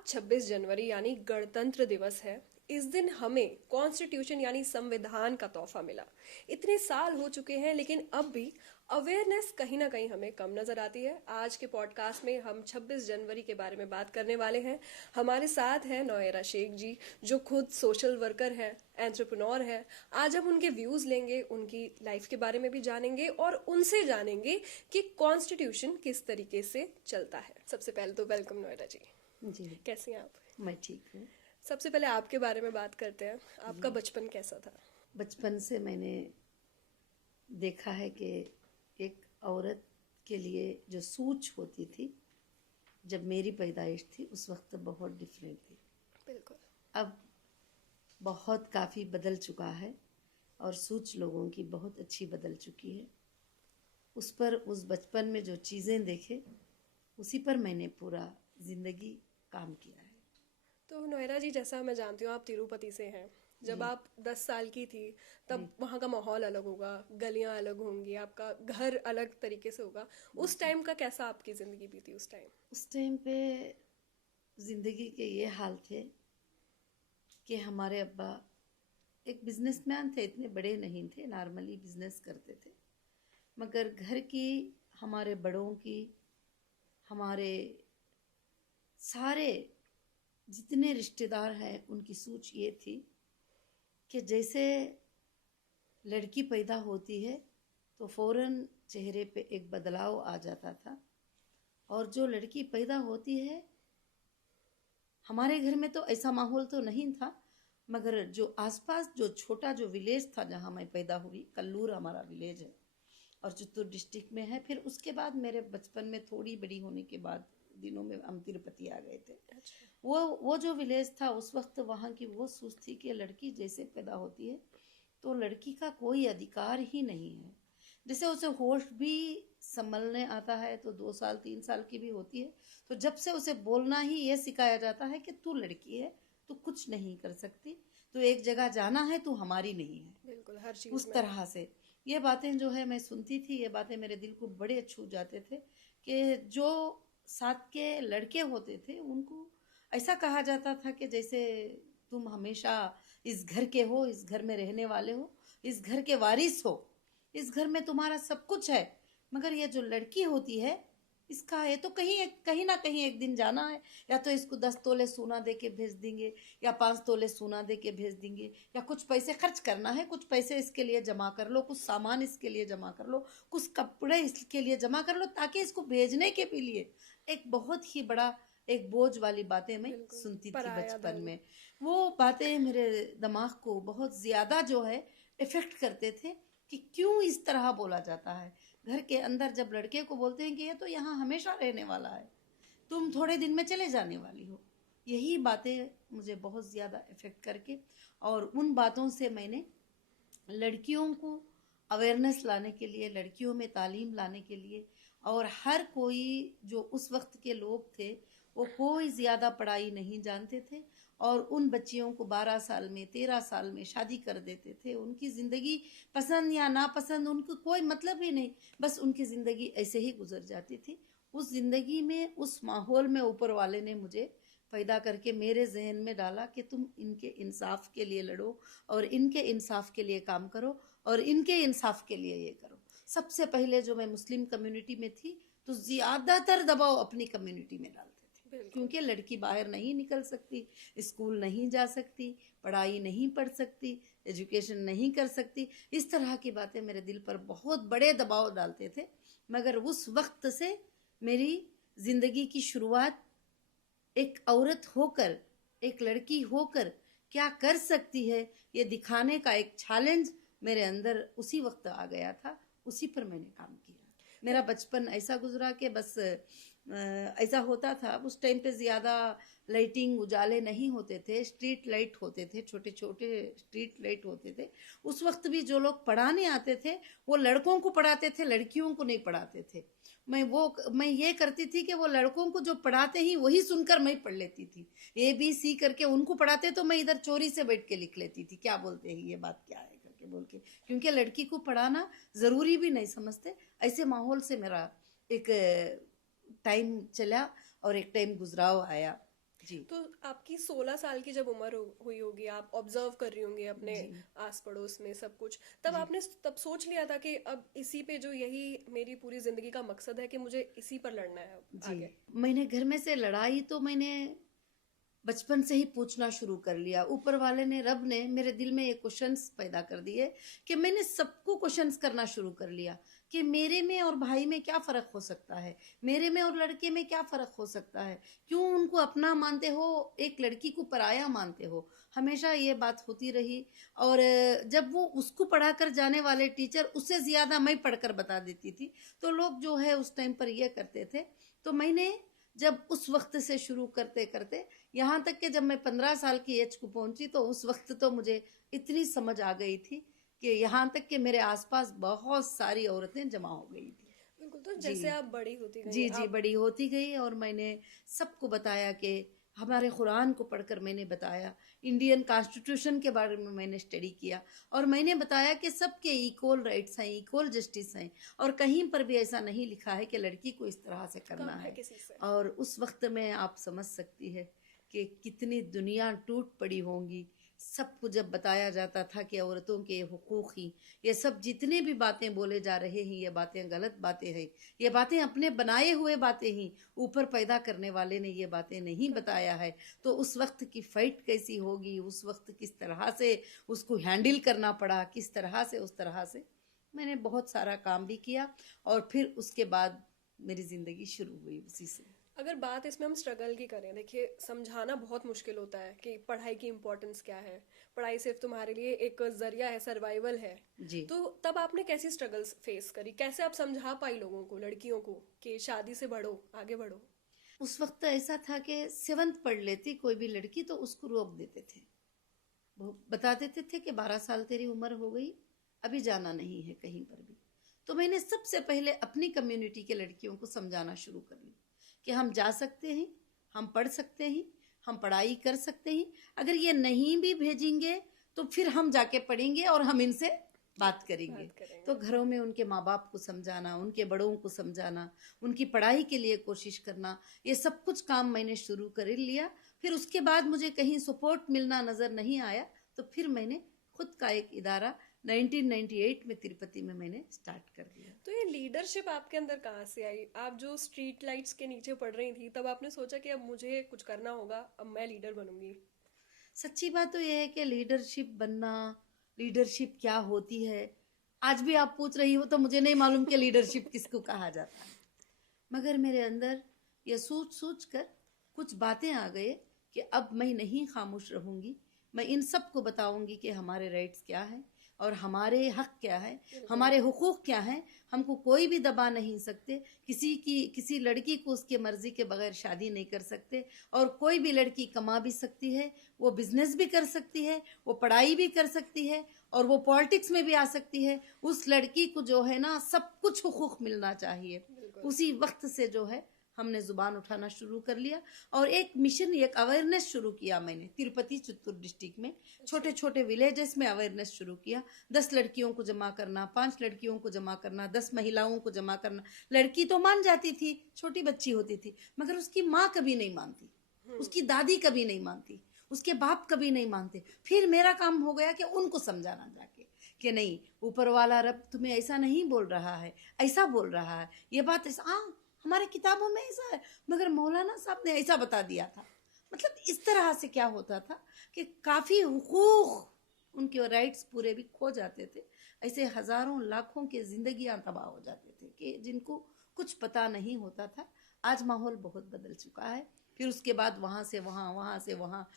आज 26 जनवरी यानी गणतंत्र दिवस है। इस दिन हमें कॉन्स्टिट्यूशन यानी संविधान का तोहफा मिला। इतने साल हो चुके हैं लेकिन अब भी अवेयरनेस कहीं ना कहीं हमें कम नजर आती है। आज के पॉडकास्ट में हम 26 जनवरी के बारे में बात करने वाले हैं। हमारे साथ हैं नोएरा शेख जी, जो खुद सोशल वर्कर हैं, एंटरप्रेन्योर है। आज हम उनके व्यूज लेंगे, उनकी लाइफ के बारे में भी जानेंगे और उनसे जानेंगे कि कॉन्स्टिट्यूशन किस तरीके से चलता है। सबसे पहले तो वेलकम नोएरा जी। जी कैसी हैं आप? मैं ठीक हूँ। सबसे पहले आपके बारे में बात करते हैं। आपका बचपन कैसा था? बचपन से मैंने देखा है कि एक औरत के लिए जो सूझ होती थी, जब मेरी पैदाइश थी उस वक्त बहुत डिफरेंट थी। बिल्कुल। अब बहुत काफ़ी बदल चुका है और सूझ लोगों की बहुत अच्छी बदल चुकी है। उस पर उस बचपन में जो चीज़ें देखे उसी पर मैंने पूरा ज़िंदगी काम किया है। तो नोएरा जी, जैसा मैं जानती हूँ आप तिरुपति से हैं। जब जी आप 10 साल की थी तब जी। वहाँ का माहौल अलग होगा, गलियाँ अलग होंगी, आपका घर अलग तरीके से होगा। उस टाइम का कैसा आपकी ज़िंदगी बीती उस टाइम? उस टाइम पे ज़िंदगी के ये हाल थे कि हमारे अब्बा एक बिजनेसमैन थे, इतने बड़े नहीं थे, नॉर्मली बिजनेस करते थे, मगर घर की, हमारे बड़ों की, हमारे सारे जितने रिश्तेदार हैं उनकी सोच ये थी कि जैसे लड़की पैदा होती है तो फौरन चेहरे पे एक बदलाव आ जाता था, और जो लड़की पैदा होती है, हमारे घर में तो ऐसा माहौल तो नहीं था, मगर जो आसपास जो छोटा जो विलेज था जहाँ मैं पैदा हुई, कल्लूर हमारा विलेज है और चित्तूर डिस्ट्रिक्ट में है। फिर उसके बाद मेरे बचपन में थोड़ी बड़ी होने के बाद दिनों में हम तिरुपति आ गए थे। अच्छा। वो जो विलेज था उस वक्त वहाँ की वो सोच थी कि लड़की जैसे पैदा होती है तो लड़की का कोई अधिकार ही नहीं है। जैसे उसे होश भी संभलने आता है तो 2 साल 3 साल की भी होती है, तो जब से उसे बोलना ही ये सिखाया जाता है कि तू लड़की है, तू कुछ नहीं कर सकती, तो एक जगह जाना है, तू हमारी नहीं है। बिल्कुल, हर चीज़ उस में। तरह से ये बातें जो है मैं सुनती थी, ये बातें मेरे दिल को बड़े छू जाते थे कि जो साथ के लड़के होते थे उनको ऐसा कहा जाता था कि जैसे तुम हमेशा इस घर के हो, इस घर में रहने वाले हो, इस घर के वारिस हो, इस घर में तुम्हारा सब कुछ है, मगर ये जो लड़की होती है इसका है तो कहीं ना कहीं एक दिन जाना है, या तो इसको 10 तोले सोना दे के भेज देंगे या 5 तोले सोना दे के भेज देंगे, या कुछ पैसे खर्च करना है, कुछ पैसे इसके लिए जमा कर लो, कुछ सामान इसके लिए जमा कर लो, कुछ कपड़े इसके लिए जमा कर लो, ताकि इसको भेजने के भी लिए एक बहुत ही बड़ा एक बोझ वाली बातें मैं बिल्कुल, सुनती थी पराया बचपन धन। में। वो बातें मेरे दिमाग को बहुत ज़्यादा जो है इफेक्ट करते थे कि क्यों इस तरह बोला जाता है। घर के अंदर जब लड़के को बोलते हैं कि ये तो यहाँ हमेशा रहने वाला है, तुम थोड़े दिन में चले जाने वाली हो, यही बातें मुझे बहुत ज़्यादा इफेक्ट करके, और उन बातों से मैंने लड़कियों को अवेयरनेस लाने के लिए, लड़कियों में तालीम लाने के लिए, और हर कोई जो उस वक्त के लोग थे वो कोई ज़्यादा पढ़ाई नहीं जानते थे, और उन बच्चियों को 12 साल में 13 साल में शादी कर देते थे। उनकी ज़िंदगी पसंद या नापसंद उनको कोई मतलब ही नहीं, बस उनकी ज़िंदगी ऐसे ही गुजर जाती थी। उस ज़िंदगी में, उस माहौल में ऊपर वाले ने मुझे पैदा करके मेरे जहन में डाला कि तुम इनके इंसाफ के लिए लड़ो और इनके इंसाफ के लिए काम करो और इनके इंसाफ के लिए ये करो। सबसे पहले जो मैं मुस्लिम कम्युनिटी में थी तो ज़्यादातर दबाव अपनी कम्युनिटी में डालते थे, बिल्कुल। क्योंकि लड़की बाहर नहीं निकल सकती, स्कूल नहीं जा सकती, पढ़ाई नहीं पढ़ सकती, एजुकेशन नहीं कर सकती, इस तरह की बातें मेरे दिल पर बहुत बड़े दबाव डालते थे। मगर उस वक्त से मेरी ज़िंदगी की शुरुआत एक औरत होकर, एक लड़की होकर क्या कर सकती है, ये दिखाने का एक चैलेंज मेरे अंदर उसी वक्त आ गया था। उसी पर मैंने काम किया। मेरा बचपन ऐसा गुजरा कि बस ऐसा होता था। उस टाइम पे ज़्यादा लाइटिंग उजाले नहीं होते थे, स्ट्रीट लाइट होते थे, छोटे छोटे स्ट्रीट लाइट होते थे। उस वक्त भी जो लोग पढ़ाने आते थे वो लड़कों को पढ़ाते थे, लड़कियों को नहीं पढ़ाते थे। मैं ये करती थी कि वो लड़कों को जो पढ़ाते ही वही सुनकर मैं पढ़ लेती थी। ABC करके उनको पढ़ाते तो मैं इधर चोरी से बैठ के लिख लेती थी, क्या बोलते हैं, ये बात क्या है करके बोल के, क्योंकि लड़की को पढ़ाना ज़रूरी भी नहीं समझते। ऐसे माहौल से मेरा एक टाइम चला और एक टाइम गुजराव आया जी तो आपकी 16 साल की जब उम्र हुई होगी, आप ऑब्जर्व कर रही होंगी अपने जी आस पड़ोस में सब कुछ, तब जी आपने तब सोच लिया था कि अब इसी पे जो यही मेरी पूरी जिंदगी का मकसद है कि मुझे इसी पर लड़ना है अब जी। आगे? मैंने घर में से लड़ाई तो मैंने बचपन से ही पूछना शुरू कर लिया। ऊपर वाले ने, रब ने मेरे दिल में ये क्वेश्चंस पैदा कर दिए कि मैंने सबको क्वेश्चंस करना शुरू कर लिया कि मेरे में और भाई में क्या फ़र्क हो सकता है, मेरे में और लड़के में क्या फ़र्क हो सकता है, क्यों उनको अपना मानते हो, एक लड़की को पराया मानते हो। हमेशा ये बात होती रही। और जब वो उसको पढ़ाकर जाने वाले टीचर उससे ज़्यादा मैं पढ़कर बता देती थी, तो लोग जो है उस टाइम पर ये करते थे। तो मैंने जब उस वक्त से शुरू करते करते यहाँ तक कि जब मैं 15 साल की एज को पहुंची, तो उस वक्त तो मुझे इतनी समझ आ गई थी कि यहाँ तक कि मेरे आसपास बहुत सारी औरतें जमा हो गई थी। बिल्कुल। तो जी जैसे आप बड़ी होती गई जी जी, आप। बड़ी होती गई और मैंने सबको बताया कि हमारे कुरान को पढ़कर मैंने बताया, इंडियन कॉन्स्टिट्यूशन के बारे में मैंने स्टडी किया और मैंने बताया कि सबके इक्वल राइट्स हैं, इक्वल जस्टिस हैं और कहीं पर भी ऐसा नहीं लिखा है कि लड़की को इस तरह से करना कम है है। किसी से। और उस वक्त में आप समझ सकती है कि कितनी दुनिया टूट पड़ी होंगी। सबको जब बताया जाता था कि औरतों के हुकूक ही, ये सब जितने भी बातें बोले जा रहे हैं ये बातें गलत बातें हैं, ये बातें अपने बनाए हुए बातें ही, ऊपर पैदा करने वाले ने ये बातें नहीं बताया है। तो उस वक्त की फाइट कैसी होगी, उस वक्त किस तरह से उसको हैंडल करना पड़ा, किस तरह से, उस तरह से मैंने बहुत सारा काम भी किया। और फिर उसके बाद मेरी ज़िंदगी शुरू हुई उसी से। अगर बात इसमें हम स्ट्रगल की करें, देखिए समझाना बहुत मुश्किल होता है कि पढ़ाई की इम्पोर्टेंस क्या है, पढ़ाई सिर्फ तुम्हारे लिए एक जरिया है, सर्वाइवल है। जी तो तब आपने कैसी स्ट्रगल्स फेस करी, कैसे आप समझा पाई लोगों को, लड़कियों को, कि शादी से बढ़ो, आगे बढ़ो? उस वक्त ऐसा था कि 7th पढ़ लेती कोई भी लड़की तो उसको रोक देते थे। वो बता देते थे कि 12 साल तेरी उम्र हो गई, अभी जाना नहीं है कहीं पर भी। तो मैंने सबसे पहले अपनी कम्युनिटी के लड़कियों को समझाना शुरू कर लिया कि हम जा सकते हैं, हम पढ़ सकते हैं, हम पढ़ाई कर सकते हैं। अगर ये नहीं भी भेजेंगे तो फिर हम जाके पढ़ेंगे और हम इनसे बात करेंगे। बात करेंगे। तो घरों में उनके माँ बाप को समझाना, उनके बड़ों को समझाना, उनकी पढ़ाई के लिए कोशिश करना, ये सब कुछ काम मैंने शुरू कर लिया। फिर उसके बाद मुझे कहीं सपोर्ट मिलना नज़र नहीं आया, तो फिर मैंने खुद का एक इदारा 1998 में तिरुपति में मैंने स्टार्ट कर दिया। तो ये लीडरशिप आपके अंदर कहाँ से आई? आप जो स्ट्रीट लाइट्स के नीचे पढ़ रही थी, तब आपने सोचा कि अब मुझे कुछ करना होगा, अब मैं लीडर बनूंगी? सच्ची बात तो यह है कि लीडरशिप बनना, लीडरशिप क्या होती है, आज भी आप पूछ रही हो तो मुझे नहीं मालूम कि लीडरशिप किसको कहा जाता है। मगर मेरे अंदर ये सोच सोच कर कुछ बातें आ गए कि अब मैं नहीं खामोश रहूंगी, मैं इन सब को बताऊंगी कि हमारे राइट्स क्या हैं और हमारे हक क्या है, हमारे हुकूक क्या हैं। हमको कोई भी दबा नहीं सकते, किसी लड़की को उसके मर्जी के बगैर शादी नहीं कर सकते। और कोई भी लड़की कमा भी सकती है, वो बिजनेस भी कर सकती है, वो पढ़ाई भी कर सकती है और वो पॉलिटिक्स में भी आ सकती है। उस लड़की को जो है ना सब कुछ हुकूक मिलना चाहिए। उसी वक्त से जो है हमने जुबान उठाना शुरू कर लिया और एक मिशन, एक अवेयरनेस शुरू किया मैंने तिरुपति चित्तूर डिस्ट्रिक्ट में। छोटे छोटे विलेजेस में अवेयरनेस शुरू किया। 10 लड़कियों को जमा करना, 5 लड़कियों को जमा करना, 10 महिलाओं को जमा करना। लड़की तो मान जाती थी, छोटी बच्ची होती थी, मगर उसकी माँ कभी नहीं मानती, उसकी दादी कभी नहीं मानती, उसके बाप कभी नहीं मानते। फिर मेरा काम हो गया कि उनको समझाना जाके कि नहीं, ऊपर वाला रब तुम्हें ऐसा नहीं बोल रहा है, ऐसा बोल रहा है, ये बात ऐसा, हाँ हमारे किताबों में ऐसा है, मगर मौलाना साहब ने ऐसा बता दिया था। मतलब इस तरह से क्या होता था कि काफ़ी हुकूक, उनके राइट्स पूरे भी खो जाते थे। ऐसे हज़ारों लाखों के ज़िंदगियां तबाह हो जाते थे कि जिनको कुछ पता नहीं होता था। आज माहौल बहुत बदल चुका है। फिर उसके बाद वहाँ से वहाँ, वहाँ से वहाँ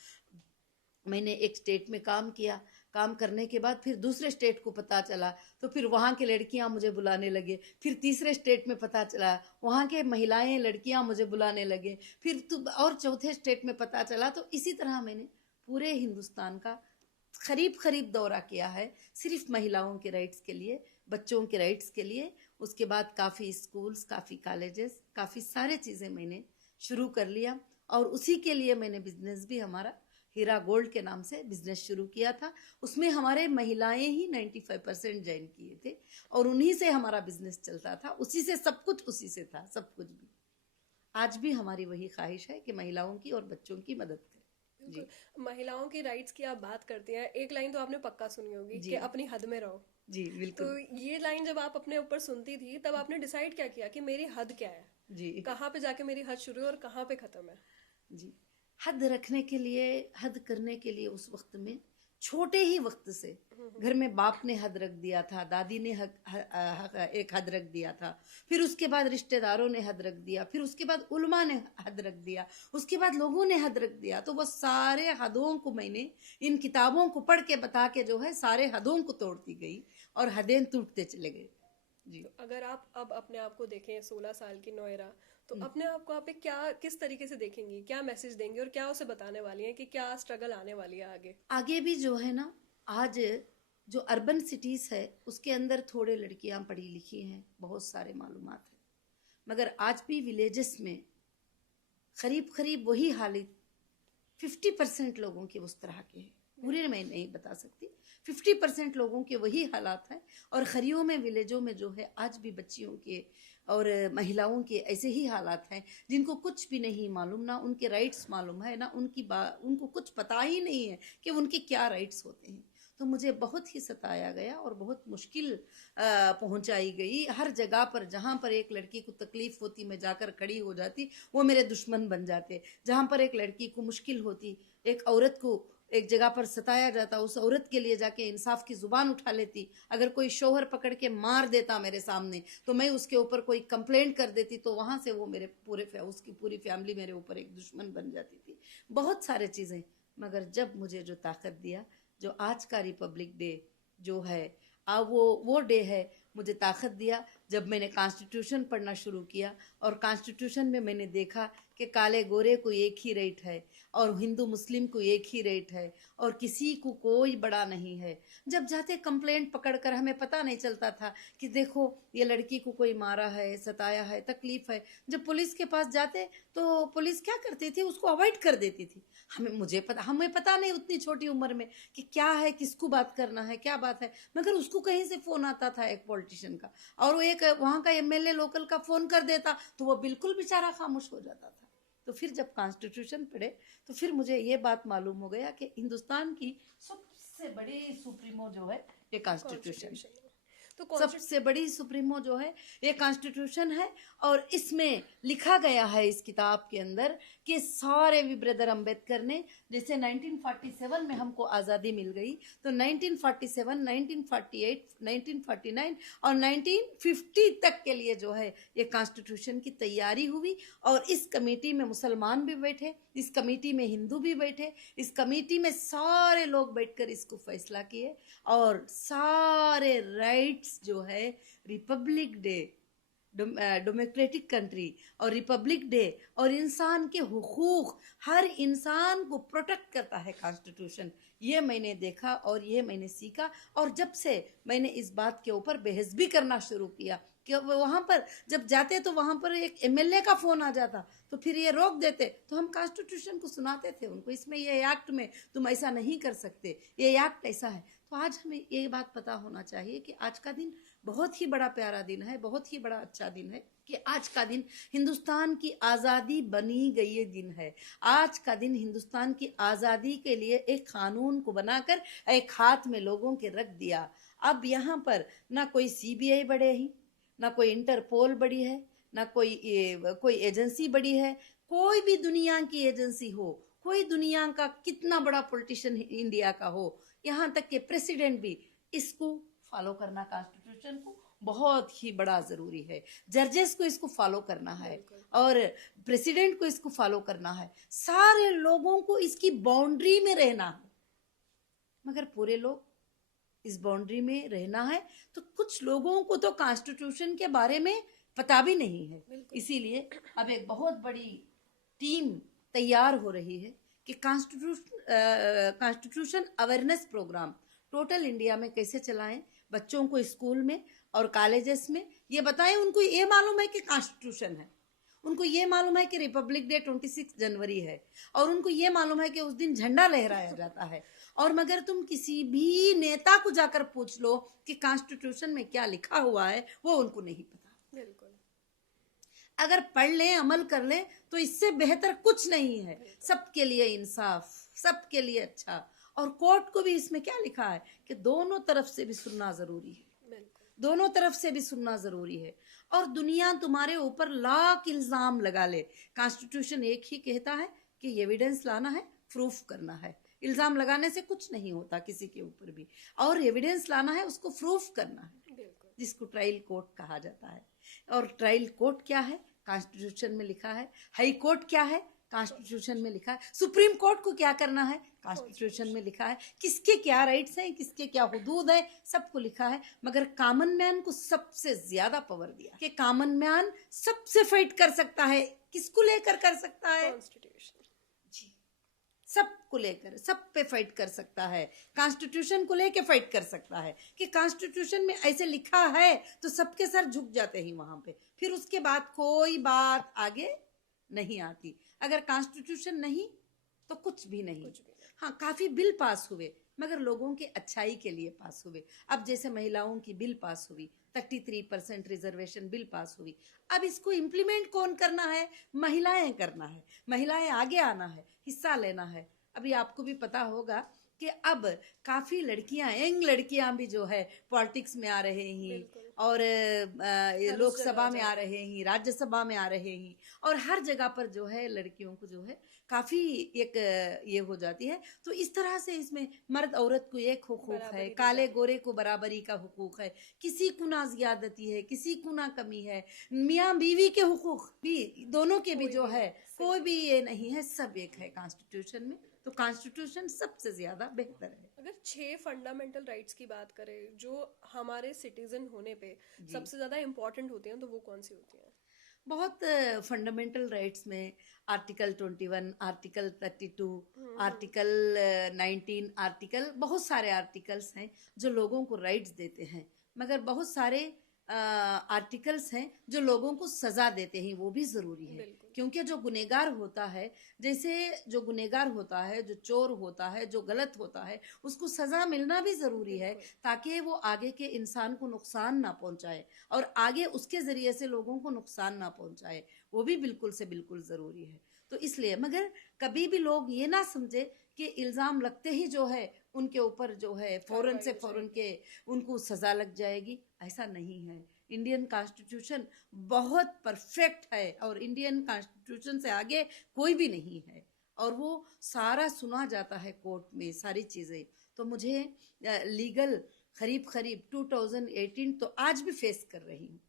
मैंने एक स्टेट में काम किया। काम करने के बाद फिर दूसरे स्टेट को पता चला, तो फिर वहाँ की लड़कियाँ मुझे बुलाने लगे। फिर तीसरे स्टेट में पता चला, वहाँ के महिलाएं लड़कियाँ मुझे बुलाने लगे। फिर और चौथे स्टेट में पता चला। तो इसी तरह मैंने पूरे हिंदुस्तान का करीब दौरा किया है, सिर्फ महिलाओं के राइट्स के लिए, बच्चों के राइट्स के लिए। उसके बाद काफ़ी स्कूल्स, काफ़ी कॉलेजेस, काफ़ी सारे चीज़ें मैंने शुरू कर लिया। और उसी के लिए मैंने बिजनेस भी, हमारा हीरा गोल्ड के नाम से बिजनेस शुरू किया था। उसमें हमारे महिलाएं ही 95% ज्वाइन किए थे और उन्हीं से हमारा बिजनेस चलता था। उसी से सब कुछ, उसी से था सब कुछ भी। आज भी हमारी वही ख्वाहिश है कि महिलाओं की और बच्चों की मदद करें। जी बिल्कुल। महिलाओं की राइट्स की आप बात करती हैं, एक लाइन तो आपने पक्का सुनी होगी कि जी अपनी हद में रहो। जी तो बिल्कुल। ये लाइन जब आप अपने ऊपर सुनती थी तब आपने डिसाइड क्या किया कि मेरी हद क्या है, जी कहाँ पे जाके मेरी हद शुरू है और कहाँ पे खत्म है? जी हद रखने के लिए, हद करने के लिए उस वक्त में छोटे ही वक्त से घर में बाप ने हद रख दिया था, दादी ने एक हद रख दिया था, फिर उसके बाद रिश्तेदारों ने हद रख दिया, फिर उसके बाद उल्मा ने हद रख दिया, उसके बाद लोगों ने हद रख दिया। तो वो सारे हदों को मैंने इन किताबों को पढ़ के बता के जो है सारे हदों को तोड़ती गई और हदें टूटते चले गए। जी तो अगर आप अब अपने आप को देखें 16 साल की नोएरा, तो अपने आप को आप एक क्या किस तरीके से देखेंगी, क्या मैसेज देंगी और क्या उसे बताने वाली हैं कि क्या स्ट्रगल आने वाली है आगे? आगे भी जो है ना, आज जो अर्बन सिटीज है उसके अंदर थोड़े लड़कियां पढ़ी लिखी हैं, बहुत सारे मालूमात है, मगर आज भी विलेजेस में करीब करीब वही हालत 50% लोगों के उस तरह के हैं। पूरे मैं नहीं बता सकती, 50% लोगों के वही हालात हैं। और खरियों में, विलेजों में जो है आज भी बच्चियों के और महिलाओं के ऐसे ही हालात हैं जिनको कुछ भी नहीं मालूम, ना उनके राइट्स मालूम है, ना उनको कुछ पता ही नहीं है कि उनके क्या राइट्स होते हैं। तो मुझे बहुत ही सताया गया और बहुत मुश्किल पहुंचाई गई। हर जगह पर जहां पर एक लड़की को तकलीफ होती मैं जाकर खड़ी हो जाती, वो मेरे दुश्मन बन जाते। जहां पर एक लड़की को मुश्किल होती, एक औरत को एक जगह पर सताया जाता, उस औरत के लिए जाके इंसाफ की जुबान उठा लेती। अगर कोई शोहर पकड़ के मार देता मेरे सामने तो मैं उसके ऊपर कोई कंप्लेंट कर देती, तो वहां से वो मेरे उसकी पूरी फैमिली मेरे ऊपर एक दुश्मन बन जाती थी। बहुत सारे चीजें। मगर जब मुझे जो ताकत दिया, जो आज का रिपब्लिक डे जो है, वो डे है, मुझे ताकत दिया जब मैंने कॉन्स्टिट्यूशन पढ़ना शुरू किया। और कॉन्स्टिट्यूशन में मैंने देखा कि काले गोरे को एक ही रेट है और हिंदू मुस्लिम को एक ही रेट है और किसी को कोई बड़ा नहीं है। जब जाते कंप्लेंट पकड़कर, हमें पता नहीं चलता था कि देखो ये लड़की को कोई मारा है, सताया है, तकलीफ है। जब पुलिस के पास जाते तो पुलिस क्या करती थी, उसको अवॉइड कर देती थी। हमें पता नहीं उतनी छोटी उम्र में कि क्या है, किसको बात करना है, क्या बात है। मगर उसको कहीं से फोन आता था एक पॉलिटिशियन का, और वो एक वहां का एमएलए लोकल का फोन कर देता तो वो बिल्कुल बेचारा खामोश हो जाता था। तो फिर जब कॉन्स्टिट्यूशन पढ़े तो फिर मुझे ये बात मालूम हो गया कि हिंदुस्तान की सबसे बड़ी सुप्रीमो जो है ये कॉन्स्टिट्यूशन, तो सबसे बड़ी सुप्रीमो जो है ये कॉन्स्टिट्यूशन है। और इसमें लिखा गया है इस किताब के अंदर कि सारे भी ब्रदर अंबेडकर ने, जैसे 1947 में हमको आज़ादी मिल गई, तो 1947, 1948, 1949 और 1950 तक के लिए जो है ये कॉन्स्टिट्यूशन की तैयारी हुई। और इस कमेटी में मुसलमान भी बैठे, इस कमेटी में हिंदू भी बैठे, इस कमेटी में सारे लोग बैठकर इसको फैसला किए। और सारे राइट्स जो है, रिपब्लिक डे, डेमोक्रेटिक कंट्री और रिपब्लिक डे और इंसान के हुकूक, हर इंसान को प्रोटेक्ट करता है कॉन्स्टिट्यूशन। ये मैंने देखा और ये मैंने सीखा। और जब से मैंने इस बात के ऊपर बहस भी करना शुरू किया कि वहां पर जब जाते तो वहां पर एक एमएलए का फोन आ जाता तो फिर ये रोक देते, तो हम कॉन्स्टिट्यूशन को सुनाते थे उनको, इसमें ये एक्ट में तुम ऐसा नहीं कर सकते, ये एक्ट ऐसा है। तो आज हमें ये बात पता होना चाहिए कि आज का दिन बहुत ही बड़ा प्यारा दिन है, बहुत ही बड़ा अच्छा दिन है कि आज का दिन हिंदुस्तान की आज़ादी बनी गई दिन है। आज का दिन हिंदुस्तान की आज़ादी के लिए एक कानून को बनाकर एक हाथ में लोगों के रख दिया। अब यहाँ पर ना कोई सीबीआई बड़े ही, ना कोई इंटरपोल बड़ी है, ना कोई एजेंसी बड़ी है। कोई भी दुनिया की एजेंसी हो, कोई दुनिया का कितना बड़ा पॉलिटिशियन इंडिया का हो, यहाँ तक के प्रेसिडेंट भी इसको फॉलो करना, कॉन्स्टिट्यूशन को बहुत ही बड़ा जरूरी है। जजेस को इसको फॉलो करना है और प्रेसिडेंट को इसको फॉलो करना है। सारे लोगों को इसकी बाउंड्री में रहना है। मगर पूरे लोग इस बाउंड्री में रहना है तो कुछ लोगों को तो कॉन्स्टिट्यूशन के बारे में पता भी नहीं है। इसीलिए अब एक बहुत बड़ी टीम तैयार हो रही है कि constitution awareness programme total India में कैसे चलाएं, बच्चों को स्कूल में और कॉलेजेस में ये बताएं। उनको ये मालूम है कि कॉन्स्टिट्यूशन है, उनको ये मालूम है कि रिपब्लिक डे 26 जनवरी है, और उनको ये मालूम है कि उस दिन झंडा लहराया जाता है। और मगर तुम किसी भी नेता को जाकर पूछ लो कि कॉन्स्टिट्यूशन में क्या लिखा हुआ है, वो उनको नहीं पता। बिल्कुल। अगर पढ़ लें, अमल कर लें, तो इससे बेहतर कुछ नहीं है। सबके लिए इंसाफ, सबके लिए अच्छा। और कोर्ट को भी इसमें क्या लिखा है कि दोनों तरफ से भी सुनना जरूरी है, बिल्कुल। दोनों तरफ से भी सुनना जरूरी है। और दुनिया तुम्हारे ऊपर लाख इल्जाम लगा ले, कॉन्स्टिट्यूशन एक ही कहता है कि एविडेंस लाना है, प्रूफ करना है। इल्जाम लगाने से कुछ नहीं होता किसी के ऊपर भी, और एविडेंस लाना है, उसको प्रूफ करना है, बिल्कुल। जिसको ट्रायल कोर्ट कहा जाता है। और ट्रायल कोर्ट क्या है? कॉन्स्टिट्यूशन में लिखा है। हाई कोर्ट क्या है? कॉन्स्टिट्यूशन में लिखा है। सुप्रीम कोर्ट को क्या करना है? कॉन्स्टिट्यूशन में लिखा है। किसके क्या राइट्स हैं, किसके क्या हुदूद है, सबको लिखा है। मगर कॉमन मैन को सबसे ज्यादा पावर दिया कि कॉमन मैन सबसे फाइट कर सकता है। किसको लेकर कर सकता है? कॉन्स्टिट्यूशन। जी, सबको लेकर, सब पे फाइट कर सकता है। कॉन्स्टिट्यूशन को लेकर फाइट कर सकता है कि कॉन्स्टिट्यूशन में ऐसे लिखा है, तो सबके सर झुक जाते हैं वहां पे। फिर उसके बाद कोई बात आगे नहीं आती। अगर कॉन्स्टिट्यूशन नहीं तो कुछ भी नहीं। हाँ, काफी बिल पास हुए, मगर लोगों के अच्छाई के लिए पास हुए। अब जैसे महिलाओं की बिल पास हुई, 33% रिजर्वेशन बिल पास हुई। अब इसको इम्प्लीमेंट कौन करना है? महिलाएं करना है। महिलाएं आगे आना है, हिस्सा लेना है। अभी आपको भी पता होगा कि अब काफी लड़कियां, यंग लड़कियां भी जो है पॉलिटिक्स में आ रहे हैं, और लोकसभा में आ रहे हैं, राज्यसभा में आ रहे हैं, और हर जगह पर जो है लड़कियों को जो है काफी एक ये हो जाती है। तो इस तरह से इसमें मर्द औरत को एक हुकूक है, काले गोरे को बराबरी का हुकूक है, किसी को ना ज्यादती है, किसी को ना कमी है। मियाँ बीवी के हुकूक भी, दोनों के भी जो है, कोई भी ये नहीं है, सब एक है कॉन्स्टिट्यूशन में। तो कॉन्स्टिट्यूशन सबसे ज्यादा बेहतर है। अगर 6 फंडामेंटल राइट्स की बात करें जो हमारे सिटीजन होने पे सबसे ज्यादा इम्पोर्टेंट होती हैं, तो वो कौन सी होती हैं? बहुत फंडामेंटल राइट्स में आर्टिकल 21, आर्टिकल 32, आर्टिकल 19, आर्टिकल, बहुत सारे आर्टिकल्स हैं जो लोगों को राइट्स देते हैं। मगर बहुत सारे आर्टिकल्स हैं जो लोगों को सजा देते हैं, वो भी जरूरी है। क्योंकि जो गुनहगार होता है, जैसे जो गुनहगार होता है, जो चोर होता है, जो गलत होता है, उसको सजा मिलना भी जरूरी है, ताकि वो आगे के इंसान को नुकसान ना पहुंचाए और आगे उसके जरिए से लोगों को नुकसान ना पहुंचाए। वो भी बिल्कुल से बिल्कुल जरूरी है। तो इसलिए, मगर कभी भी लोग ये ना समझे कि इल्जाम लगते ही जो है उनके ऊपर जो है फौरन से फौरन के उनको सजा लग जाएगी। ऐसा नहीं है। इंडियन कॉन्स्टिट्यूशन बहुत परफेक्ट है, और इंडियन कॉन्स्टिट्यूशन से आगे कोई भी नहीं है, और वो सारा सुना जाता है कोर्ट में, सारी चीजें। तो मुझे लीगल करीब 2018 तो आज भी फेस कर रही हूँ,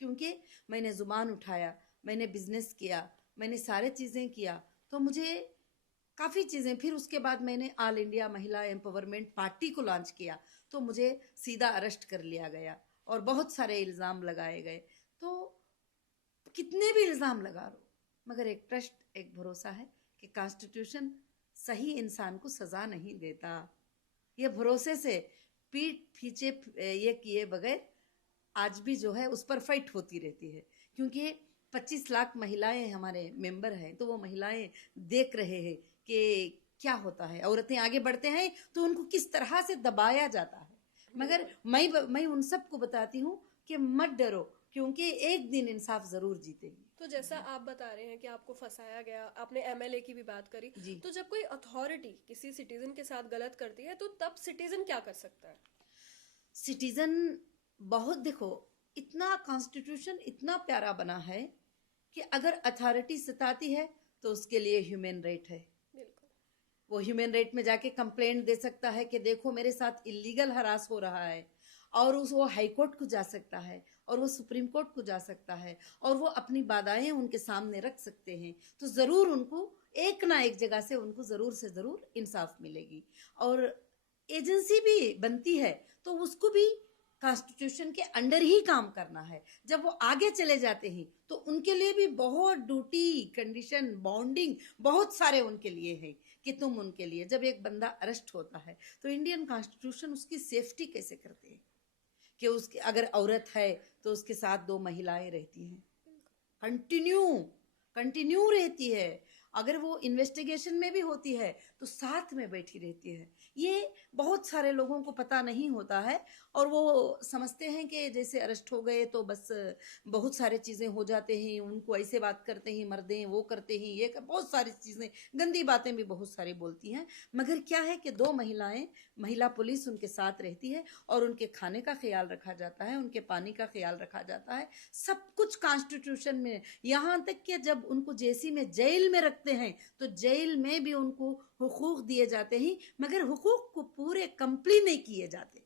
क्योंकि मैंने जुबान उठाया, मैंने बिजनेस किया, मैंने सारे चीजें किया, तो मुझे काफी चीजें। फिर उसके बाद मैंने ऑल इंडिया महिला एम्पावरमेंट पार्टी को लॉन्च किया, तो मुझे सीधा अरेस्ट कर लिया गया और बहुत सारे इल्जाम लगाए गए। तो कितने भी इल्जाम लगा लो, मगर एक ट्रस्ट, एक भरोसा है कि कॉन्स्टिट्यूशन सही इंसान को सजा नहीं देता। ये भरोसे से पीठ पीछे ये किए बगैर आज भी जो है उस पर फाइट होती रहती है। क्योंकि 25 लाख महिलाएं हमारे मेंबर हैं, तो वो महिलाएं देख रहे हैं कि क्या होता है। औरतें आगे बढ़ते हैं तो उनको किस तरह से दबाया जाता है। मगर मैं उन सबको बताती हूँ कि मत डरो, क्योंकि एक दिन इंसाफ जरूर जीतेगी। तो जैसा आप बता रहे हैं कि आपको फंसाया गया, आपने एमएलए की भी बात करी, तो जब कोई अथॉरिटी किसी सिटीजन के साथ गलत करती है, तो तब सिटीजन क्या कर सकता है? सिटीजन बहुत, देखो, इतना कॉन्स्टिट्यूशन इतना प्यारा बना है कि अगर अथॉरिटी सताती है तो उसके लिए ह्यूमन राइट है। वो ह्यूमन राइट में जाके कंप्लेंट दे सकता है कि देखो मेरे साथ इलीगल हरास हो रहा है, और वो हाई कोर्ट को जा सकता है, और वो सुप्रीम कोर्ट को जा सकता है, और वो अपनी बाधाएं उनके सामने रख सकते हैं। तो जरूर उनको एक ना एक जगह से उनको जरूर से जरूर इंसाफ मिलेगी। और एजेंसी भी बनती है तो उसको भी कॉन्स्टिट्यूशन के अंडर ही काम करना है। जब वो आगे चले जाते हैं तो उनके लिए भी बहुत ड्यूटी, कंडीशन, बॉन्डिंग बहुत सारे उनके लिए है कि तुम उनके लिए, जब एक बंदा अरेस्ट होता है तो इंडियन कॉन्स्टिट्यूशन उसकी सेफ्टी कैसे करते हैं कि उसके अगर औरत है तो उसके साथ 2 महिलाएं रहती हैं, कंटिन्यू रहती है, अगर वो इन्वेस्टिगेशन में भी होती है तो साथ में बैठी रहती है। ये बहुत सारे लोगों को पता नहीं होता है और वो समझते हैं कि जैसे अरेस्ट हो गए तो बस बहुत सारी चीज़ें हो जाते हैं, उनको ऐसे बात करते हैं, मर दें, वो करते हैं, बहुत सारी चीज़ें, गंदी बातें भी बहुत सारी बोलती हैं। मगर क्या है कि दो महिला पुलिस उनके साथ रहती है और उनके खाने का ख्याल रखा जाता है, उनके पानी का ख्याल रखा जाता है, सब कुछ कॉन्स्टिट्यूशन में। यहाँ तक कि जब उनको जेसी में जेल में रखते हैं तो जेल में भी उनको हुकूक दिए जाते हैं, मगर हुकूक को पूरे कंप्लीट नहीं किए जाते।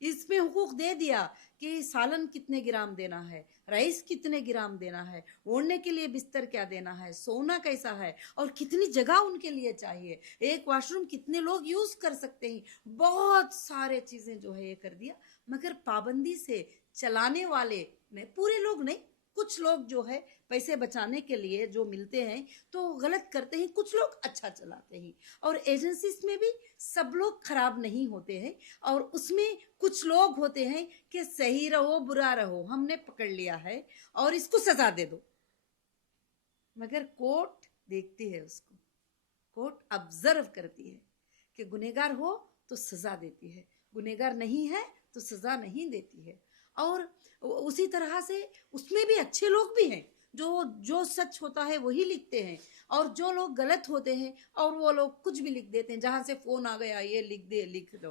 इसमें हुकूक दे दिया कि सालन कितने ग्राम देना है, राइस कितने ग्राम देना है, ओढ़ने के लिए बिस्तर क्या देना है, सोना कैसा है और कितनी जगह उनके लिए चाहिए, एक वॉशरूम कितने लोग यूज कर सकते हैं, बहुत सारे चीजें जो है ये कर दिया। मगर पाबंदी से चलाने वाले में पूरे लोग नहीं, कुछ लोग जो है पैसे बचाने के लिए जो मिलते हैं तो गलत करते हैं, कुछ लोग अच्छा चलाते हैं। और एजेंसीज में भी सब लोग खराब नहीं होते हैं और उसमें कुछ लोग होते हैं कि सही रहो बुरा रहो, हमने पकड़ लिया है और इसको सजा दे दो। मगर कोर्ट देखती है उसको, कोर्ट ऑब्जर्व करती है कि गुनहगार हो तो सजा देती है, गुनहगार नहीं है तो सजा नहीं देती है। और उसी तरह से उसमें भी अच्छे लोग भी हैं जो सच होता है वही लिखते हैं और जो लोग गलत होते हैं और वो लोग कुछ भी लिख देते हैं, जहां से फोन आ गया ये लिख दो।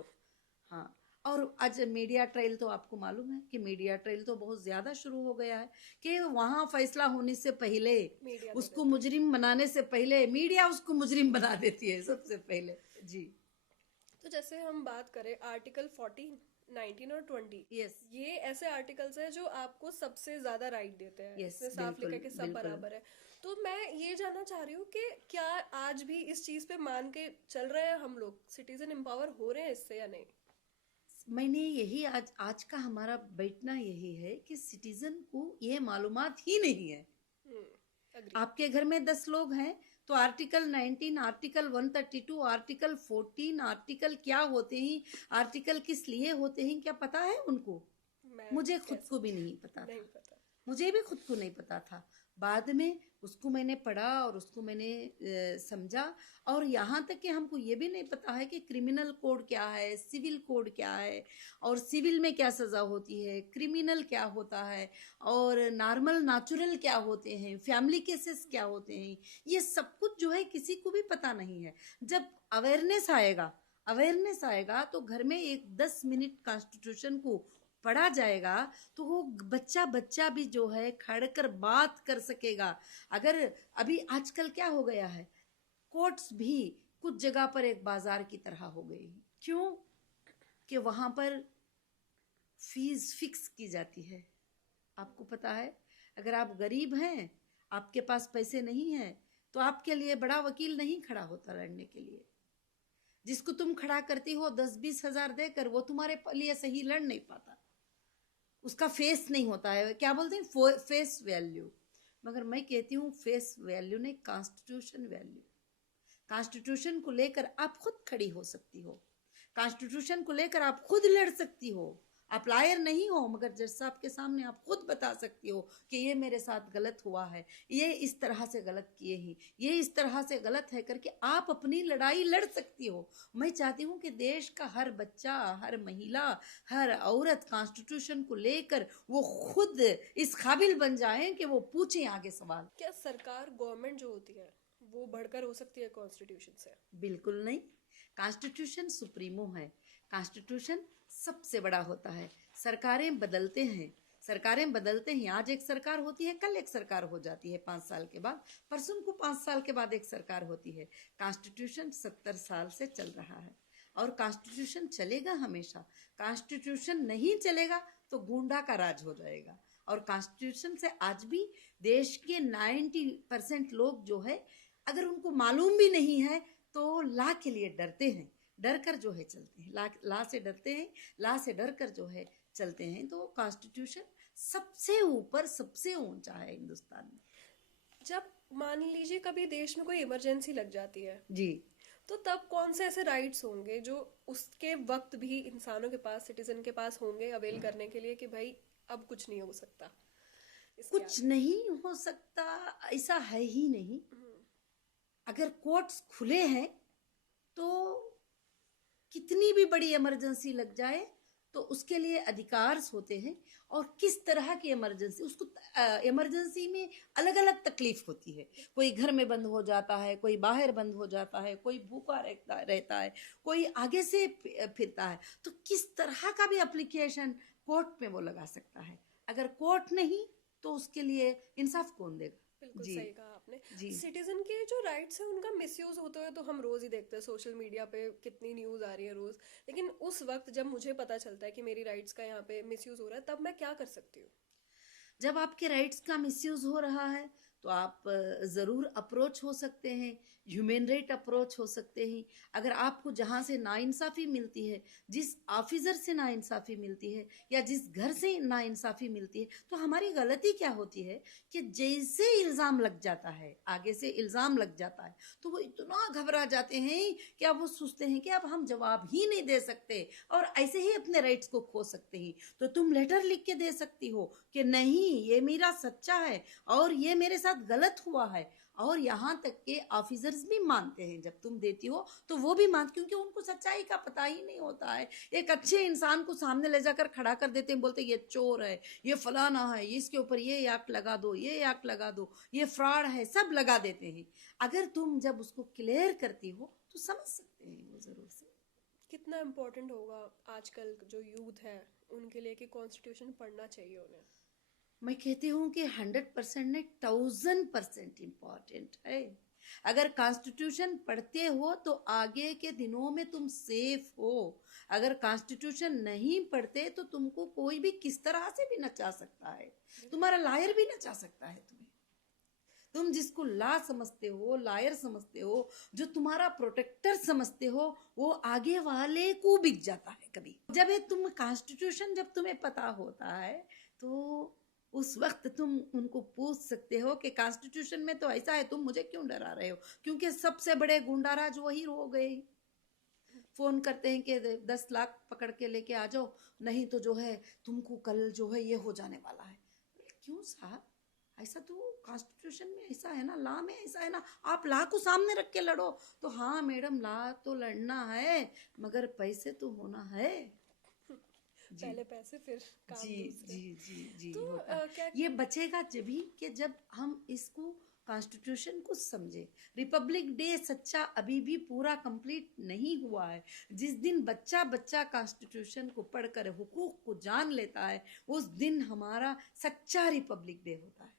हाँ, और आज मीडिया ट्रायल तो आपको मालूम है कि मीडिया ट्रायल तो बहुत ज्यादा शुरू हो गया है कि वहां फैसला होने से पहले उसको मुजरिम बनाने से पहले मीडिया उसको मुजरिम बना देती है सबसे पहले। जी, तो जैसे हम बात करें आर्टिकल 14, 19 और 20, यस, ये ऐसे आर्टिकल्स हैं जो आपको सबसे ज्यादा राइट देते हैं। यस, इसमें साफ लिखा है कि सब बिल्कुल। बराबर है। तो मैं ये जानना चाह रही हूँ कि क्या आज भी इस चीज पे मान के चल रहे हैं हम लोग, सिटीजन एम्पावर हो रहे हैं इससे या नहीं? मैंने यही आज का हमारा बैठना यही है कि सिटीजन को ये मालूमात ही नहीं है। agree। आपके घर में 10 लोग हैं तो आर्टिकल 19, आर्टिकल 132, आर्टिकल 14, आर्टिकल क्या होते हैं, आर्टिकल किस लिए होते हैं, क्या पता है उनको? मुझे खुद को भी नहीं पता नहीं था, पता। मुझे भी खुद को नहीं पता था। बाद में उसको मैंने पढ़ा और उसको मैंने समझा। और यहाँ तक कि हमको ये भी नहीं पता है कि क्रिमिनल कोड क्या है, सिविल कोड क्या है और सिविल में क्या सज़ा होती है, क्रिमिनल क्या होता है और नॉर्मल नेचुरल क्या होते हैं, फैमिली केसेस क्या होते हैं, ये सब कुछ जो है किसी को भी पता नहीं है। जब अवेयरनेस आएगा तो घर में एक 10 मिनट कॉन्स्टिट्यूशन को पढ़ा जाएगा तो वो बच्चा भी जो है खड़कर बात कर सकेगा। अगर अभी आजकल क्या हो गया है, कोर्ट्स भी कुछ जगह पर एक बाजार की तरह हो गई। क्यों? कि वहां पर फीस फिक्स की जाती है। आपको पता है, अगर आप गरीब हैं, आपके पास पैसे नहीं है तो आपके लिए बड़ा वकील नहीं खड़ा होता लड़ने के लिए। जिसको तुम खड़ा करती हो 10-20 हजार देकर, वो तुम्हारे लिए सही लड़ नहीं पाता, उसका फेस नहीं होता है। क्या बोलते हैं? Face value. मगर मैं कहती हूँ फेस वैल्यू नहीं, कॉन्स्टिट्यूशन वैल्यू। कॉन्स्टिट्यूशन को लेकर आप खुद खड़ी हो सकती हो, कॉन्स्टिट्यूशन को लेकर आप खुद लड़ सकती हो। आप लायर नहीं हो मगर जज साहब के सामने आप खुद बता सकती हो कि ये मेरे साथ गलत हुआ है, ये इस तरह से गलत किए ही, ये इस तरह से गलत है करके आप अपनी लड़ाई लड़ सकती हो। मैं चाहती हूँ कि देश का हर बच्चा, हर महिला, हर औरत कॉन्स्टिट्यूशन को लेकर वो खुद इस काबिल बन जाए कि वो पूछें आगे सवाल। क्या सरकार, गवर्नमेंट जो होती है वो बढ़कर हो सकती है कॉन्स्टिट्यूशन से? बिल्कुल नहीं। कॉन्स्टिट्यूशन सुप्रीमो है, कॉन्स्टिट्यूशन सबसे बड़ा होता है। सरकारें बदलते हैं, आज एक सरकार होती है, कल एक सरकार हो जाती है, 5 साल के बाद, परसों को 5 साल के बाद एक सरकार होती है। कॉन्स्टिट्यूशन 70 साल से चल रहा है और कॉन्स्टिट्यूशन चलेगा हमेशा। कॉन्स्टिट्यूशन नहीं चलेगा तो गुंडा का राज हो जाएगा। और कॉन्स्टिट्यूशन से आज भी देश के 90% लोग जो है, अगर उनको मालूम भी नहीं है तो ला के लिए डरते हैं, डर कर जो है चलते हैं, ला से डरते हैं, ला से डर कर जो है चलते हैं। तो कॉन्स्टिट्यूशन सबसे ऊपर, सबसे ऊंचा है हिंदुस्तान में। जब मान लीजिए कभी देश में कोई इमरजेंसी लग जाती है जी, तो तब कौन से ऐसे राइट्स होंगे जो उसके वक्त भी इंसानों के पास, सिटीजन के पास होंगे अवेल करने के लिए कि भाई अब कुछ नहीं हो सकता? कुछ नहीं हो सकता ऐसा है ही नहीं। अगर कोर्ट्स खुले हैं तो कितनी भी बड़ी इमरजेंसी लग जाए तो उसके लिए अधिकार होते हैं। और किस तरह की इमरजेंसी, उसको इमरजेंसी में अलग अलग तकलीफ होती है। कोई घर में बंद हो जाता है, कोई बाहर बंद हो जाता है, कोई भूखा रहता है, कोई आगे से फिरता है। तो किस तरह का भी एप्लीकेशन कोर्ट में वो लगा सकता है। अगर कोर्ट नहीं तो उसके लिए इंसाफ कौन देगा। बिल्कुल जी सही कहा आपने। जी सिटीजन के जो राइट्स हैं उनका मिसयूज होते हुए तो हम रोज ही देखते हैं, सोशल मीडिया पे कितनी न्यूज आ रही है रोज। लेकिन उस वक्त जब मुझे पता चलता है कि मेरी राइट्स का यहाँ पे मिसयूज हो रहा है, तब मैं क्या कर सकती हूँ? जब आपके राइट्स का मिसयूज हो रहा है तो आप ज़रूर अप्रोच हो सकते हैं, ह्यूमन राइट अप्रोच हो सकते हैं। अगर आपको जहाँ से नाइंसाफ़ी मिलती है, जिस ऑफिसर से नाइंसाफ़ी मिलती है या जिस घर से नाइंसाफ़ी मिलती है, तो हमारी गलती क्या होती है कि जैसे इल्ज़ाम लग जाता है, आगे से इल्ज़ाम लग जाता है, तो वो इतना घबरा जाते हैं कि अब वो सोचते हैं कि अब हम जवाब ही नहीं दे सकते और ऐसे ही अपने राइट्स को खो सकते हैं। तो तुम लेटर लिख के दे सकती हो कि नहीं, ये मेरा सच्चा है और ये मेरे साथ गलत हुआ है। और यहाँ तक के ऑफिसर्स भी मानते हैं, जब तुम देती हो तो वो भी मानते, क्योंकि उनको सच्चाई का पता ही नहीं होता है। एक अच्छे इंसान को सामने ले जाकर खड़ा कर देते हैं, बोलते हैं ये चोर है, ये फलाना है, इसके ऊपर ये एक्ट लगा दो, ये एक्ट लगा दो, ये फ्रॉड है, सब लगा देते हैं। अगर तुम जब उसको क्लियर करती हो तो समझ सकते हैं वो जरूर से। कितना इम्पोर्टेंट होगा आजकल जो यूथ है उनके लिए कि कॉन्स्टिट्यूशन पढ़ना चाहिए उन्हें? मैं कहती हूँ कि 100% नहीं, 1000% इम्पॉर्टेंट है। अगर कॉन्स्टिट्यूशन पढ़ते हो तो आगे के दिनों में तुम सेफ हो। अगर कॉन्स्टिट्यूशन नहीं पढ़ते तो तुमको कोई भी किस तरह से भी नचा सकता है, तुम्हारा लायर भी नचा सकता है तुम्हें। तुम जिसको ला समझते हो, लायर समझते हो, जो तुम्हारा प्रोटेक्टर समझते हो, वो आगे वाले को बिक जाता है कभी। जब ये तुम कॉन्स्टिट्यूशन जब तुम्हें पता होता है तो उस वक्त तुम उनको पूछ सकते हो कि कॉन्स्टिट्यूशन में तो ऐसा है, तुम मुझे क्यों डरा रहे हो। क्योंकि सबसे बड़े गुंडाराज वही हो गए। फोन करते हैं कि 10 लाख पकड़ के लेके आ जाओ, नहीं तो जो है तुमको कल जो है ये हो जाने वाला है। क्यों साहब, ऐसा तो कॉन्स्टिट्यूशन में ऐसा है ना, लॉ में ऐसा है ना, आप लॉ को सामने रख के लड़ो। तो हाँ मैडम, लॉ तो लड़ना है मगर पैसे तो होना है। जी पहले पैसे फिर काम जी दूसरे। जी जी जी तो होता है। क्या ये बचेगा जब ही कि जब हम इसको कॉन्स्टिट्यूशन को समझे। रिपब्लिक डे सच्चा अभी भी पूरा कंप्लीट नहीं हुआ है। जिस दिन बच्चा बच्चा कॉन्स्टिट्यूशन को पढ़कर हुकूक को जान लेता है, उस दिन हमारा सच्चा रिपब्लिक डे होता है।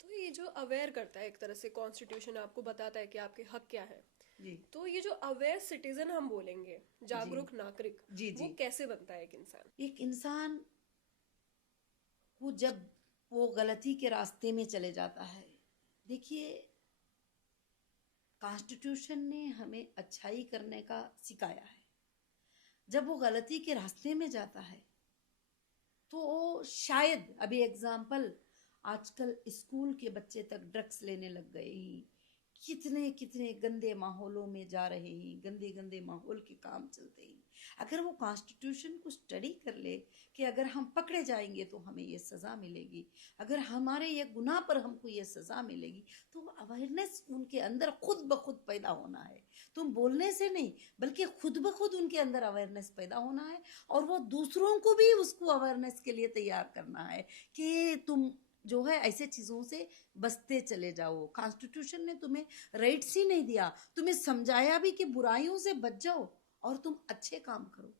तो ये जो अवेयर करता है एक तरह से, कॉन्स्टिट्यूशन आपको बताता है कि आपके हक क्या है। जी तो ये जो अवेयर सिटीजन हम बोलेंगे, जी जागरूक नागरिक, जी वो जी। कैसे बनता है एक इंसान? एक इंसान को जब वो गलती के रास्ते में चले जाता है, देखिए कॉन्स्टिट्यूशन ने हमें अच्छाई करने का सिखाया है। जब वो गलती के रास्ते में जाता है तो शायद, अभी एग्जाम्पल, आजकल स्कूल के बच्चे तक ड्रग्स लेने लग गए हैं। कितने कितने गंदे माहौलों में जा रहे हैं, गंदे गंदे माहौल के काम चलते हैं। अगर वो कॉन्स्टिट्यूशन को स्टडी कर ले कि अगर हम पकड़े जाएंगे तो हमें ये सज़ा मिलेगी, अगर हमारे ये गुनाह पर हमको ये सज़ा मिलेगी, तो अवेयरनेस उनके अंदर खुद ब खुद पैदा होना है। तुम बोलने से नहीं, बल्कि खुद ब खुद उनके अंदर अवेयरनेस पैदा होना है। और वो दूसरों को भी उसको अवेयरनेस के लिए तैयार करना है कि तुम जो है ऐसे चीज़ों से बचते चले जाओ। कॉन्स्टिट्यूशन ने तुम्हें राइट्स ही नहीं दिया, तुम्हें समझाया भी कि बुराइयों से बच जाओ और तुम अच्छे काम करो,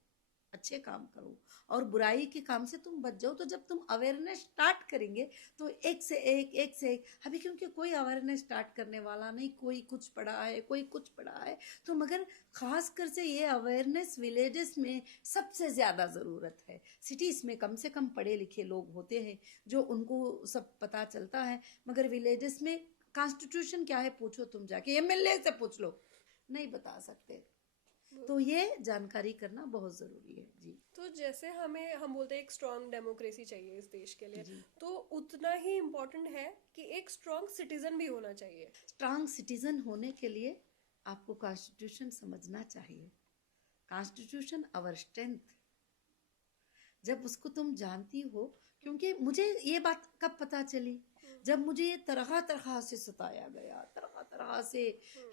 अच्छे काम करो और बुराई के काम से तुम बच जाओ। तो जब तुम अवेयरनेस स्टार्ट करेंगे तो एक से एक, एक से एक, अभी क्योंकि कोई अवेयरनेस स्टार्ट करने वाला नहीं, कोई कुछ पढ़ा है, कोई कुछ पढ़ा है, तो मगर खास कर से ये अवेयरनेस विलेजेस में सबसे ज़्यादा ज़रूरत है। सिटीज़ में कम से कम पढ़े लिखे लोग होते हैं जो उनको सब पता चलता है, मगर विलेजेस में कॉन्स्टिट्यूशन क्या है पूछो तुम जाके, एमएलए से पूछ लो, नहीं बता सकते। तो ये जानकारी करना बहुत ज़रूरी है। जी तो जैसे हम बोलते हैं एक स्ट्रांग डेमोक्रेसी चाहिए इस देश के लिए, जी। तो उतना ही इम्पोर्टेंट है कि एक स्ट्रांग सिटीजन भी होना चाहिए। स्ट्रांग सिटीजन होने के लिए आपको कॉन्स्टिट्यूशन समझना चाहिए। Constitution our strength. जब उसको तुम जानती हो, क्योंकि मुझे ये बात कब पता चली, जब मुझे ये तरह तरह से सताया गया, तरह तरह तरह से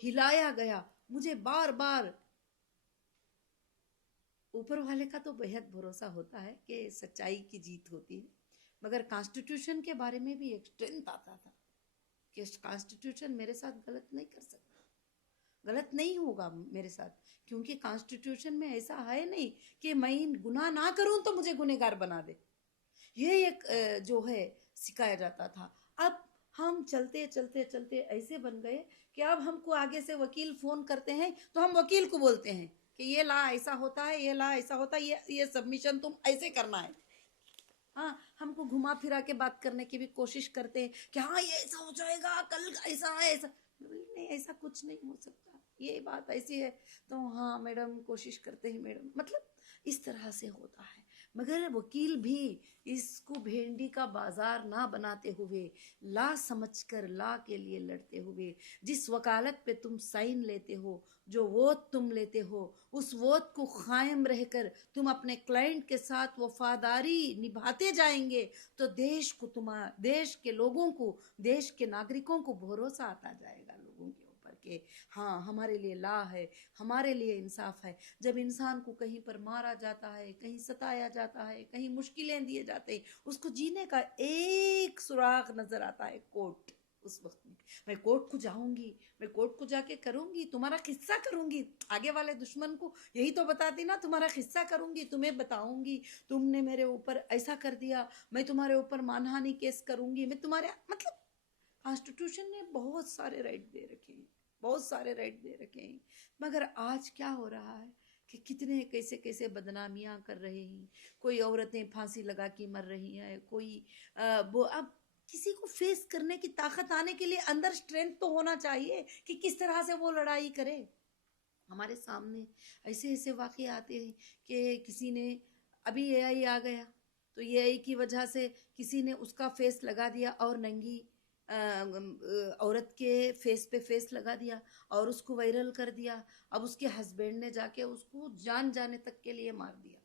हिलाया गया। मुझे बार बार, ऊपर वाले का तो बेहद भरोसा होता है कि सच्चाई की जीत होती है, मगर कॉन्स्टिट्यूशन के बारे में भी एक स्ट्रेंथ आता था कि कॉन्स्टिट्यूशन मेरे साथ गलत नहीं कर सकता, गलत नहीं होगा मेरे साथ, क्योंकि कॉन्स्टिट्यूशन में ऐसा है नहीं कि मैं गुनाह ना करूं तो मुझे गुनहगार बना दे। ये एक जो है सिखाया जाता था। अब हम चलते चलते चलते ऐसे बन गए कि अब हमको आगे से वकील फोन करते हैं तो हम वकील को बोलते हैं कि ये ला ऐसा होता है, ये ला ऐसा होता है, ये सबमिशन तुम ऐसे करना है। हाँ, हमको घुमा फिरा के बात करने की भी कोशिश करते हैं कि हाँ ये ऐसा हो जाएगा, कल ऐसा है, ऐसा नहीं, ऐसा कुछ नहीं हो सकता, ये बात ऐसी है। तो हाँ मैडम, कोशिश करते हैं मैडम, मतलब इस तरह से होता है। मगर वकील भी इसको भेंडी का बाजार ना बनाते हुए, ला समझकर ला के लिए लड़ते हुए, जिस वकालत पे तुम साइन लेते हो, जो वोट तुम लेते हो, उस वोट को कायम रहकर तुम अपने क्लाइंट के साथ वफादारी निभाते जाएंगे तो देश को, तुम्हारा देश के लोगों को, देश के नागरिकों को भरोसा आता जाएगा लोगों के ऊपर के हाँ हमारे लिए ला है, हमारे लिए इंसाफ है। जब इंसान को कहीं पर मारा जाता है, कहीं सताया जाता है, कहीं मुश्किलें दिए जाते हैं, उसको जीने का एक सुराग नजर आता है कोर्ट। उस वक्त में मैं कोर्ट को जाऊंगी, मैं कोर्ट को जाके करूंगी, तुम्हारा किस्सा करूंगी, आगे वाले दुश्मन को यही तो बताती ना, तुम्हारा किस्सा करूंगी, तुम्हें बताऊंगी तुमने मेरे ऊपर ऐसा कर दिया, मैं तुम्हारे ऊपर मानहानि केस करूंगी, मैं तुम्हारे, मतलब कॉन्स्टिट्यूशन ने बहुत सारे राइट दे रखे हैं, बहुत सारे राइट दे रखे हैं। मगर आज क्या हो रहा है कि कितने कैसे कैसे बदनामियां कर रहे हैं, कोई औरतें फांसी लगा के मर रही हैं, कोई वो, अब किसी को फेस करने की ताकत आने के लिए अंदर स्ट्रेंथ तो होना चाहिए कि किस तरह से वो लड़ाई करे। हमारे सामने ऐसे ऐसे वाक़े आते हैं कि किसी ने, अभी एआई आ गया तो एआई की वजह से किसी ने उसका फेस लगा दिया और नंगी औरत के फेस पे फेस लगा दिया और उसको वायरल कर दिया। अब उसके हस्बैंड ने जाके उसको जान जाने तक के लिए मार दिया।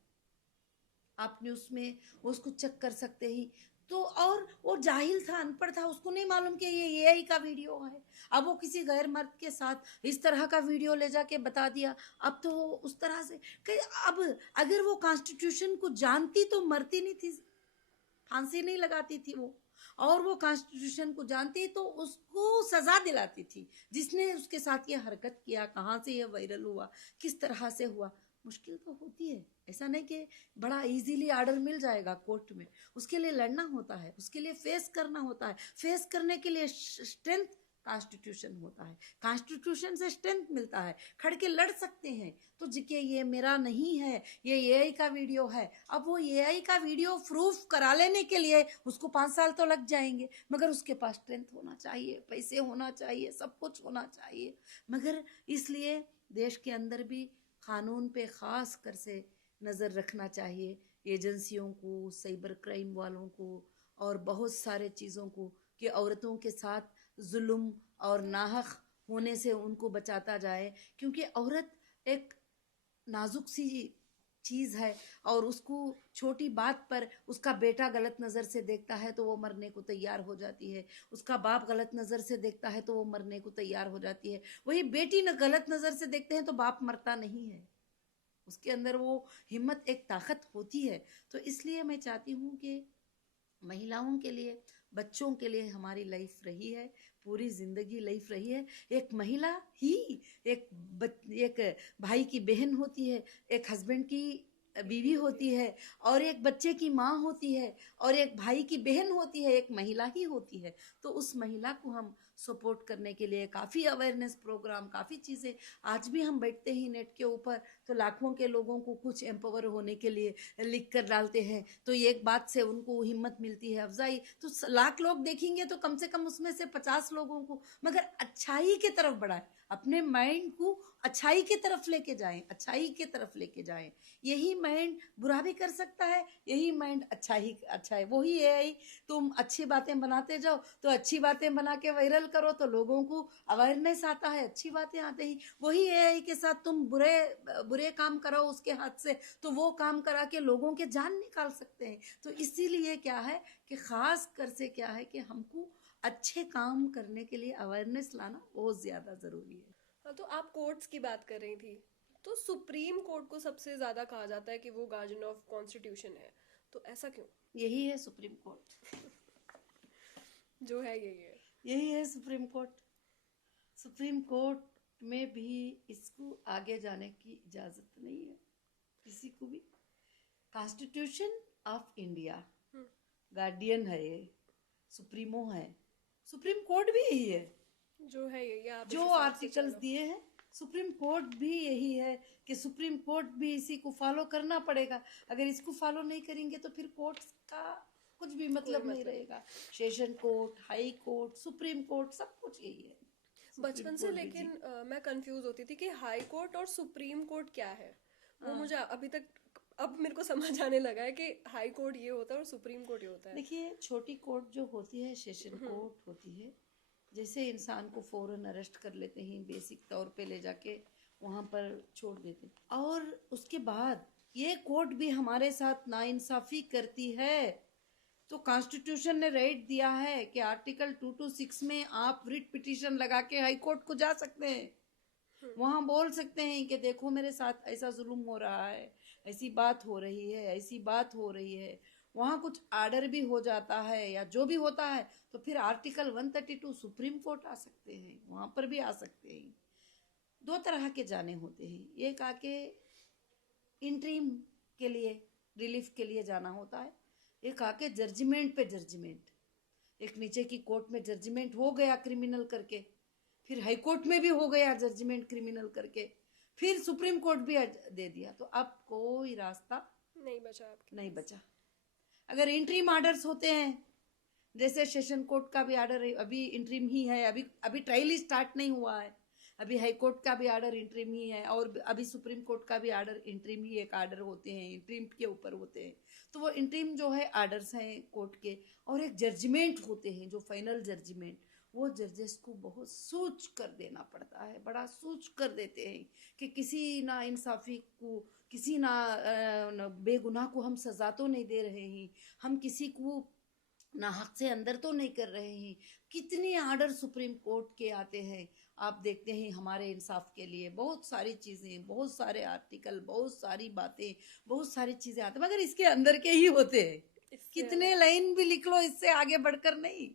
आप न्यूज़ में उसको चेक कर सकते ही। तो और वो जाहिल था, अनपढ़ था, उसको नहीं मालूम कि ये एआई का वीडियो है। अब वो किसी गैर मर्द के साथ इस तरह का वीडियो ले जाके बता दिया। अब तो वो उस तरह से कि अब अगर वो कॉन्स्टिट्यूशन को जानती तो मरती नहीं थी, फांसी नहीं लगाती थी वो, और वो कॉन्स्टिट्यूशन को जानती तो उसको सजा दिलाती थी जिसने उसके साथ ये हरकत किया। कहाँ से ये वायरल हुआ, किस तरह से हुआ, मुश्किल तो होती है। ऐसा नहीं कि बड़ा इजीली ऑर्डर मिल जाएगा कोर्ट में, उसके लिए लड़ना होता है, उसके लिए फेस करना होता है। फेस करने के लिए स्ट्रेंथ कॉन्स्टिट्यूशन होता है, कॉन्स्टिट्यूशन से स्ट्रेंथ मिलता है, खड़ के लड़ सकते हैं। तो जिके ये मेरा नहीं है, ये एआई का वीडियो है, अब वो एआई का वीडियो प्रूफ करा लेने के लिए उसको 5 साल तो लग जाएंगे, मगर उसके पास स्ट्रेंथ होना चाहिए, पैसे होना चाहिए, सब कुछ होना चाहिए। मगर इसलिए देश के अंदर भी कानून पे ख़ास कर से नज़र रखना चाहिए, एजेंसियों को, साइबर क्राइम वालों को और बहुत सारे चीज़ों को, कि औरतों के साथ जुल्म और नाहक होने से उनको बचाता जाए। क्योंकि औरत एक नाजुक सी चीज़ है और उसको छोटी बात पर उसका बेटा गलत नज़र से देखता है तो वो मरने को तैयार हो जाती है, उसका बाप गलत नज़र से देखता है तो वो मरने को तैयार हो जाती है। वही बेटी न गलत नज़र से देखते हैं तो बाप मरता नहीं है, उसके अंदर वो हिम्मत, एक ताकत होती है। तो इसलिए मैं चाहती हूँ कि महिलाओं के लिए, बच्चों के लिए हमारी लाइफ रही है, पूरी ज़िंदगी लाइफ रही है। एक महिला ही एक भाई की बहन होती है, एक हस्बैंड की बीवी होती है, और एक बच्चे की माँ होती है, और एक भाई की बहन होती है, एक महिला ही होती है। तो उस महिला को हम सपोर्ट करने के लिए काफ़ी अवेयरनेस प्रोग्राम, काफ़ी चीज़ें, आज भी हम बैठते ही नेट के ऊपर तो लाखों के लोगों को कुछ एम्पावर होने के लिए लिख कर डालते हैं, तो एक बात से उनको हिम्मत मिलती है, अफजाई। तो लाख लोग देखेंगे तो कम से कम उसमें से 50 लोगों को मगर अच्छाई की तरफ बढ़ाएं, अपने माइंड को अच्छाई की तरफ लेके जाएं, अच्छाई की तरफ लेके जाएं। यही माइंड बुरा भी कर सकता है, यही माइंड अच्छा है। वही एआई, तुम अच्छी बातें बनाते जाओ तो अच्छी बातें बना के वायरल करो तो लोगों को अवेयरनेस आता है, अच्छी बातें आते ही। वही एआई के साथ तुम बुरे काम कराओ उसके हाथ से तो वो काम करा के लोगों के जान निकाल सकते हैं। तो इसीलिए क्या है कि खास कर से क्या है कि हमको अच्छे काम करने के लिए अवेयरनेस लाना बहुत ज्यादा जरूरी है। हाँ, तो आप कोर्ट्स की बात कर रही थी, तो सुप्रीम कोर्ट को सबसे ज्यादा कहा जाता है कि वो गार्जियन ऑफ कॉन्स्टिट्यूशन है, तो ऐसा क्यों? यही है सुप्रीम कोर्ट। जो है यही है। यही है सुप्रीम कोर्ट। सुप्रीम कोर्ट में भी इसको आगे जाने की इजाजत नहीं है किसी को भी। कॉन्स्टिट्यूशन ऑफ इंडिया गार्डियन है, ये सुप्रीमो है। सुप्रीम कोर्ट भी यही है, जो है यही है, आप जो इस हिसाब से आर्टिकल्स चलो। दिए हैं सुप्रीम कोर्ट भी यही है कि सुप्रीम कोर्ट भी इसी को फॉलो करना पड़ेगा। अगर इसको फॉलो नहीं करेंगे तो फिर कोर्ट का कुछ भी मतलब नहीं रहेगा। Session court, high court, supreme court सब कुछ यही है। सुप्रीम बचपन से कोर्ट भी लेकिन जी। मैं कंफ्यूज होती थी कि हाई कोर्ट और सुप्रीम कोर्ट क्या है। वो मुझे अभी तक, अब मेरे को समझ आने लगा है कि हाई कोर्ट ये होता है और सुप्रीम कोर्ट ये होता है। देखिए, छोटी कोर्ट जो होती है सेशन कोर्ट होती है, जैसे इंसान को फौरन अरेस्ट कर लेते हैं, बेसिक तौर पे ले जाके वहां पर छोड़ देते हैं, और उसके बाद ये कोर्ट भी हमारे साथ नाइंसाफी करती है। तो कॉन्स्टिट्यूशन ने राइट दिया है कि आर्टिकल 226 में आप रिट पिटीशन लगा के हाई कोर्ट को जा सकते हैं। वहां बोल सकते हैं कि देखो मेरे साथ ऐसा जुल्म हो रहा है, ऐसी बात हो रही है, ऐसी बात हो रही है। वहां कुछ आर्डर भी हो जाता है या जो भी होता है तो फिर आर्टिकल 132 सुप्रीम कोर्ट आ सकते हैं, वहां पर भी आ सकते हैं। दो तरह के जाने होते हैं, एक आके इंटरिम के लिए, रिलीफ के लिए जाना होता है, एक आके जजमेंट पे जजमेंट। एक नीचे की कोर्ट में जजमेंट हो गया क्रिमिनल करके, फिर हाई कोर्ट में भी हो गया जजमेंट क्रिमिनल करके, फिर सुप्रीम कोर्ट भी दे दिया, तो अब कोई रास्ता नहीं बचा आपके नहीं पास। बचा। अगर इंटरिम आर्डर्स होते हैं, जैसे सेशन कोर्ट का भी आर्डर अभी इंटरिम ही है, अभी अभी ट्रायल ही स्टार्ट नहीं हुआ है, अभी हाई कोर्ट का भी आर्डर इंटरिम ही है, और अभी सुप्रीम कोर्ट का भी आर्डर इंटरिम ही, एक आर्डर होते हैं इंटरिम के ऊपर होते हैं। तो वो इंटरिम जो है आर्डर्स हैं कोर्ट के, और एक जजमेंट होते हैं जो फाइनल जजमेंट, वो जजेस को बहुत सोच कर देना पड़ता है, बड़ा सोच कर देते हैं कि किसी ना इंसाफी को, किसी ना बेगुनाह को हम सजा तो नहीं दे रहे हैं, हम किसी को ना हक से अंदर तो नहीं कर रहे हैं। कितने आर्डर सुप्रीम कोर्ट के आते हैं, आप देखते हैं हमारे इंसाफ के लिए बहुत सारी चीजें, बहुत सारे आर्टिकल, बहुत सारी बातें, बहुत सारी चीजें आती हैं, मगर इसके अंदर के ही होते हैं। इससे कितने लाइन भी लिख लो, इससे आगे बढ़कर नहीं।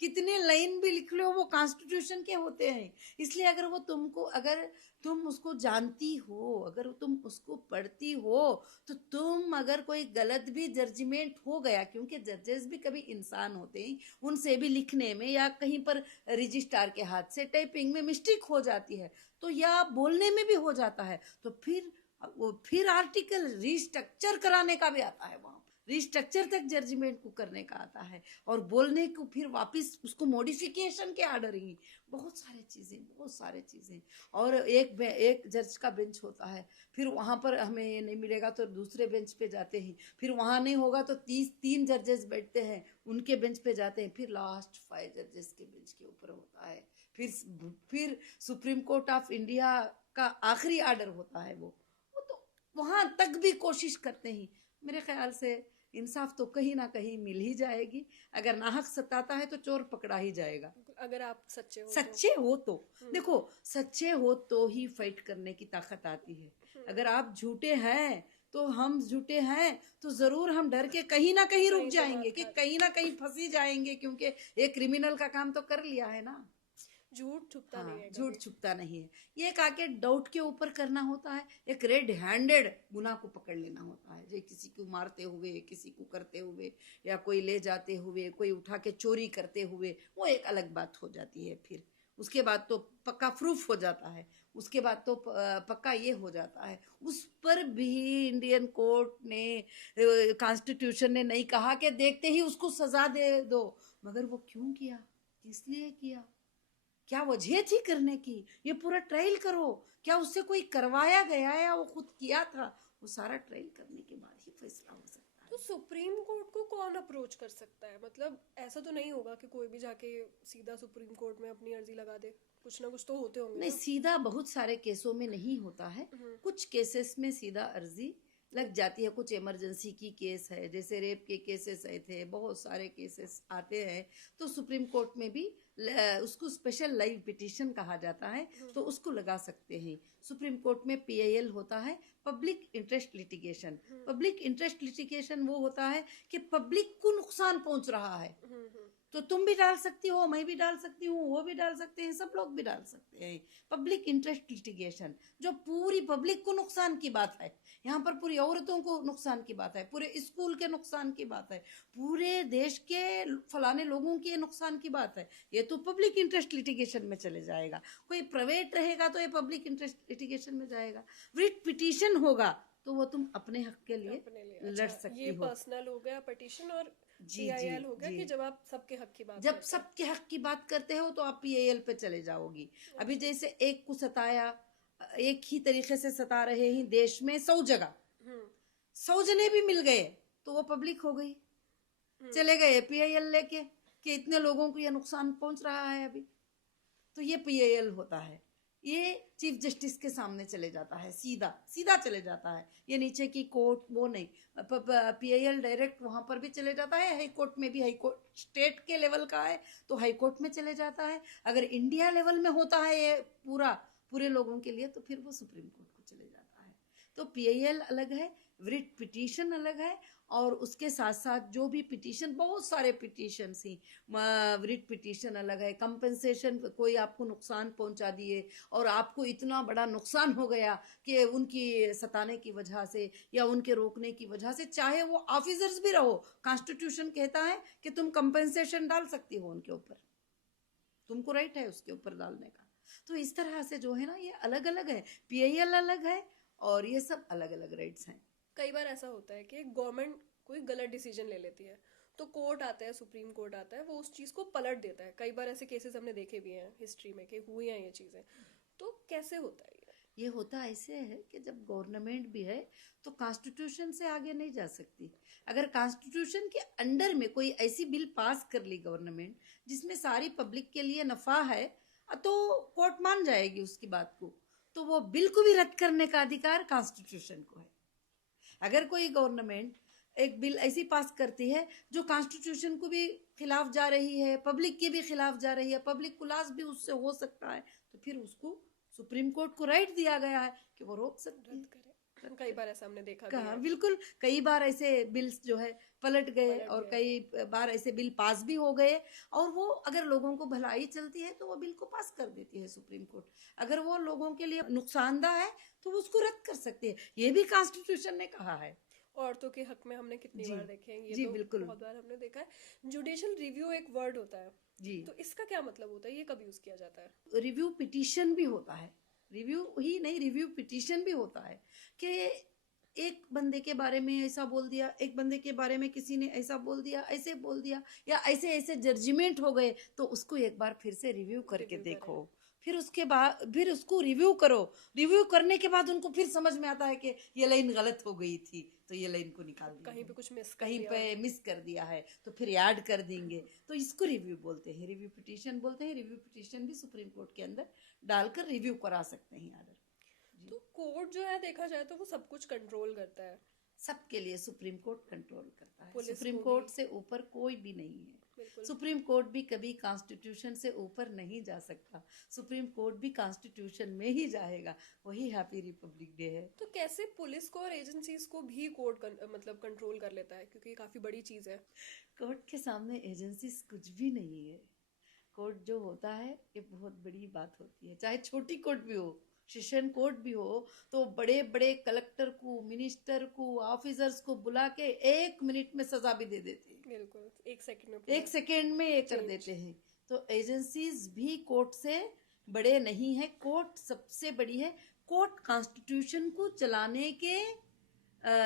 कितने लाइन भी लिख लो, वो कॉन्स्टिट्यूशन के होते हैं। इसलिए अगर वो तुमको, अगर तुम उसको जानती हो, अगर तुम उसको पढ़ती हो, तो तुम अगर कोई गलत भी जजमेंट हो गया, क्योंकि जजेस भी कभी इंसान होते हैं, उनसे भी लिखने में या कहीं पर रजिस्ट्रार के हाथ से टाइपिंग में मिस्टेक हो जाती है, तो या बोलने में भी हो जाता है, तो फिर आर्टिकल रिस्ट्रक्चर कराने का भी आता है, वहां रिस्ट्रक्चर तक जजमेंट को करने का आता है, और बोलने को फिर वापस उसको मॉडिफिकेशन के आर्डर ही, बहुत सारी चीजें, बहुत सारी चीजें। और एक जज का बेंच होता है, फिर वहां पर हमें ये नहीं मिलेगा तो दूसरे बेंच पे जाते हैं, फिर वहां नहीं होगा तो 3 जजेस बैठते हैं, उनके बेंच पे जाते हैं, फिर लास्ट 5 जजेस के बेंच के ऊपर होता है, फिर सुप्रीम कोर्ट ऑफ इंडिया का आखिरी आर्डर होता है। वो तो वहां तक भी कोशिश करते हैं। मेरे ख्याल से इंसाफ तो कहीं ना कहीं मिल ही जाएगी। अगर नाहक सताता है तो चोर पकड़ा ही जाएगा, अगर आप सच्चे हो सच्चे हो तो। देखो, सच्चे हो तो ही फाइट करने की ताकत आती है। अगर आप झूठे हैं तो हम झूठे हैं तो जरूर हम डर के कहीं ना कहीं रुक कहीं तो जाएंगे बात कि खा- कहीं ना कहीं फंसी जाएंगे, क्योंकि एक क्रिमिनल का काम तो कर लिया है ना। झूठ छुपता नहीं हाँ, है झूठ कभी। छुपता नहीं है। ये एक आके डाउट के ऊपर करना होता है, एक रेड हैंडेड गुनाह को पकड़ लेना होता है, जो किसी को मारते हुए, किसी को करते हुए, या कोई ले जाते हुए, कोई उठा के चोरी करते हुए, वो एक अलग बात हो जाती है। फिर उसके बाद तो पक्का प्रूफ हो जाता है, उसके बाद तो पक्का ये हो जाता है। उस पर भी इंडियन कोर्ट ने, कॉन्स्टिट्यूशन ने नहीं कहा कि देखते ही उसको सजा दे दो, मगर वो क्यों किया, किस लिए किया, क्या वजह थी करने की, ये पूरा ट्रायल करो, क्या उससे कोई करवाया गया या वो खुद किया था, वो सारा ट्रायल करने के बाद ही फैसला हो सकता तो है। सुप्रीम कोर्ट को कौन अप्रोच कर सकता है? मतलब ऐसा तो नहीं होगा कि कोई भी जाके सीधा सुप्रीम कोर्ट में अपनी अर्जी लगा दे, कुछ ना कुछ तो होते होंगे नहीं, ना। सीधा बहुत सारे केसों में नहीं होता है, कुछ केसेस में सीधा अर्जी लग जाती है। कुछ इमरजेंसी की केस है, जैसे रेप के केसेस आए थे, बहुत सारे केसेस आते हैं, तो सुप्रीम कोर्ट में भी उसको स्पेशल लाइव पिटीशन कहा जाता है, तो उसको लगा सकते हैं। सुप्रीम कोर्ट में पीआईएल होता है, public interest litigation. Public interest litigation वो होता है कि पब्लिक को नुकसान पहुंच रहा है, तो तुम भी डाल सकती हो, मैं भी डाल सकती हूँ, वो भी डाल सकते हैं, सब लोग भी डाल सकते हैं। पब्लिक इंटरेस्ट लिटिगेशन जो पूरी पब्लिक को नुकसान की बात है, यहाँ पर पूरी औरतों को नुकसान की बात है, पूरे स्कूल के नुकसान की बात है, पूरे देश के फलाने लोगों के नुकसान की बात है, ये तो पब्लिक इंटरेस्ट लिटिगेशन में चले जाएगा। कोई प्राइवेट रहेगा तो ये पब्लिक इंटरेस्ट लिटिगेशन में जाएगा। रिट पिटीशन होगा तो वो तुम अपने हक के लिए अपने लिए लड़ अच्छा, सकती ये हो। पर्सनल हो गया पिटीशन, और जी पीआईएल हो गया जी। कि जब आप सबके हक की बात जब करते हैं। सबके हक की बात करते हो तो आप पीएल पे चले जाओगी। अभी जैसे एक को सताया, एक ही तरीके से सता रहे हैं देश में 100 जगह, 100 जने भी मिल गए तो वो पब्लिक हो गई, चले गए पीआईएल लेके कि इतने लोगों को ये नुकसान पहुंच रहा है अभी, तो ये पीआईएल होता है। ये चीफ जस्टिस के सामने चले जाता है, सीधा सीधा चले जाता है, ये नीचे की कोर्ट वो नहीं। पीआईएल डायरेक्ट वहां पर भी चले जाता है, हाई कोर्ट में भी, हाई कोर्ट स्टेट के लेवल का है तो हाई कोर्ट में चले जाता है। अगर इंडिया लेवल में होता है ये पूरे लोगों के लिए तो फिर वो सुप्रीम कोर्ट को चले जाता है। तो पीआईएल अलग है, रिट पिटीशन अलग है, और उसके साथ साथ जो भी पिटीशन, बहुत सारे पिटीशन ही, रिट पिटीशन अलग है। कंपनसेशन, कोई आपको नुकसान पहुंचा दिए और आपको इतना बड़ा नुकसान हो गया कि उनकी सताने की वजह से या उनके रोकने की वजह से, चाहे वो ऑफिसर्स भी रहो, कॉन्स्टिट्यूशन कहता है कि तुम कंपनसेशन डाल सकती हो उनके ऊपर, तुमको राइट है उसके ऊपर डालने का। तो इस तरह से जो है ना, ये अलग अलग है, पीआईएल अलग है और ये सब अलग अलग राइट्स हैं। कई बार ऐसा होता है कि गवर्नमेंट कोई गलत डिसीजन ले लेती है, तो कोर्ट आता है, सुप्रीम कोर्ट आता है, वो उस चीज को पलट देता है। कई बार ऐसे केसेस हमने देखे भी हैं हिस्ट्री में कि हुई हैं ये चीजें। तो कैसे होता है ये होता ऐसे है कि जब गवर्नमेंट भी है तो कॉन्स्टिट्यूशन से आगे नहीं जा सकती। अगर कॉन्स्टिट्यूशन के अंडर में कोई ऐसी बिल पास कर ली गवर्नमेंट जिसमें सारी पब्लिक के लिए नफा है, तो कोर्ट मान जाएगी उसकी बात को, तो वो बिल को भी रद्द करने का अधिकार कॉन्स्टिट्यूशन को है। अगर कोई गवर्नमेंट एक बिल ऐसी पास करती है जो कॉन्स्टिट्यूशन को भी खिलाफ जा रही है, पब्लिक के भी खिलाफ जा रही है, पब्लिक को लॉस भी उससे हो सकता है, तो फिर उसको सुप्रीम कोर्ट को राइट दिया गया है कि वो रोक सकती है। कई बार ऐसा हमने देखा भी कहा है। बिल्कुल, कई बार ऐसे बिल्स जो है पलट गए और कई बार ऐसे बिल पास भी हो गए, और वो अगर लोगों को भलाई चलती है तो वो बिल को पास कर देती है सुप्रीम कोर्ट। अगर वो लोगों के लिए नुकसानदा है तो वो उसको रद्द कर सकती है, ये भी कॉन्स्टिट्यूशन ने कहा है। औरतों के हक में हमने कितनी बार देखे हैं ये, जी तो बिल्कुल बहुत बार हमने देखा है। जुडिशियल रिव्यू एक वर्ड होता है जी। तो इसका क्या मतलब होता है, ये कब यूज किया जाता है? रिव्यू पिटीशन भी होता है, रिव्यू ही नहीं, रिव्यू पिटीशन भी होता है कि एक बंदे के बारे में ऐसा बोल दिया, एक बंदे के बारे में किसी ने ऐसा बोल दिया, ऐसे बोल दिया, या ऐसे ऐसे जजमेंट हो गए, तो उसको एक बार फिर से रिव्यू करके देखो, फिर उसके बाद फिर उसको रिव्यू करो। रिव्यू करने के बाद उनको फिर समझ में आता है कि ये लाइन गलत हो गई थी तो ये लाइन को निकाल दिया, कहीं पे कुछ मिस कर कहीं दिया पे मिस कर दिया है तो फिर ऐड कर देंगे, तो इसको रिव्यू बोलते हैं, रिव्यू पिटीशन बोलते हैं। रिव्यू पिटीशन भी सुप्रीम कोर्ट के अंदर डालकर रिव्यू करा सकते हैं आर्डर। तो कोर्ट जो है देखा जाए तो वो सब कुछ कंट्रोल करता है, सबके लिए सुप्रीम कोर्ट कंट्रोल करता है, पुलिस सुप्रीम को कोर्ट भी। से ऊपर कोई भी नहीं है। बिल्कुल। सुप्रीम कोर्ट भी कभी कॉन्स्टिट्यूशन से ऊपर नहीं जा सकता, सुप्रीम कोर्ट भी कॉन्स्टिट्यूशन में ही जाएगा, वही हैप्पी रिपब्लिक डे है। तो कैसे पुलिस को और एजेंसीज को भी कोर्ट मतलब कंट्रोल कर लेता है, क्योंकि ये काफी बड़ी चीज है। कोर्ट के सामने एजेंसीज कुछ भी नहीं है। कोर्ट जो होता है ये बहुत बड़ी बात होती है, चाहे छोटी कोर्ट भी हो, सेशन कोर्ट भी हो, तो बड़े बड़े कलेक्टर को, मिनिस्टर को, ऑफिसर्स को बुला के 1 मिनट में सजा भी दे देते हैं। बिल्कुल, 1 सेकेंड में ये कर देते हैं। तो एजेंसीज भी कोर्ट से बड़े नहीं है, कोर्ट सबसे बड़ी है। कोर्ट कॉन्स्टिट्यूशन को चलाने के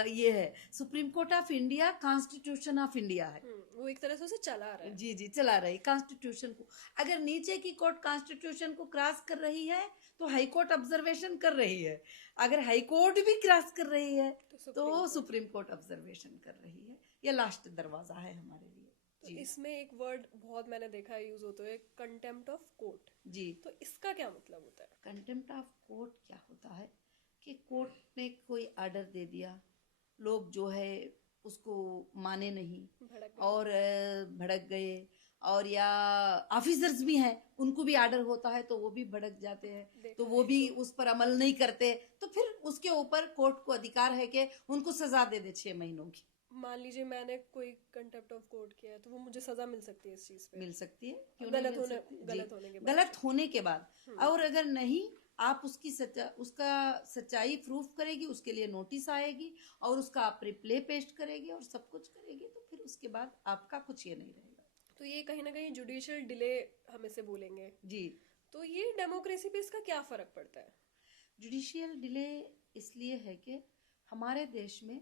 ये है, supreme court of India constitution of India है। वो एक तरह से उसे चला रहा है। जी जी, चला रही कॉन्स्टिट्यूशन को। अगर नीचे की कोर्ट कॉन्स्टिट्यूशन को क्रॉस कर रही है तो हाई कोर्ट ऑब्जर्वेशन कर रही है, अगर हाई कोर्ट भी क्रॉस कर रही है तो सुप्रीम कोर्ट ऑब्जर्वेशन कर रही है। ये लास्ट दरवाजा है हमारे लिए। तो इसमें एक वर्ड बहुत मैंने देखा है यूज होते हुए, कंटेम्प्ट ऑफ कोर्ट। जी, तो इसका क्या मतलब होता है? कंटेम्प्ट ऑफ कोर्ट क्या होता है कि कोर्ट ने कोई ऑर्डर दे दिया, लोग जो है उसको माने नहीं भड़क गए। और भड़क गए। और या ऑफिसर्स भी हैं, उनको भी आर्डर होता है तो वो भी भड़क जाते हैं, तो देखा वो है। भी उस पर अमल नहीं करते, तो फिर उसके ऊपर कोर्ट को अधिकार है कि उनको सजा दे 6 महीनों की। मान लीजिए मैंने कोई कंटेम्प्ट ऑफ कोर्ट किया है तो वो मुझे सजा मिल सकती है इस चीज पे, मिल सकती है, क्यों नहीं मिल सकती जी। गलत होने के बाद। गलत होने के बाद, और अगर नहीं आप उसका सच्चाई प्रूफ करेगी, उसके लिए नोटिस आएगी और उसका आप रिप्ले पेस्ट करेगी और सब कुछ करेगी, तो फिर उसके बाद आपका कुछ ये नहीं रहेगा तो ये कहीं ना कहीं जुडिशियल डिले हम इसे बोलेंगे। जी। तो ये डेमोक्रेसी पे इसका क्या फर्क पड़ता है? जुडिशियल डिले इसलिए है कि हमारे देश में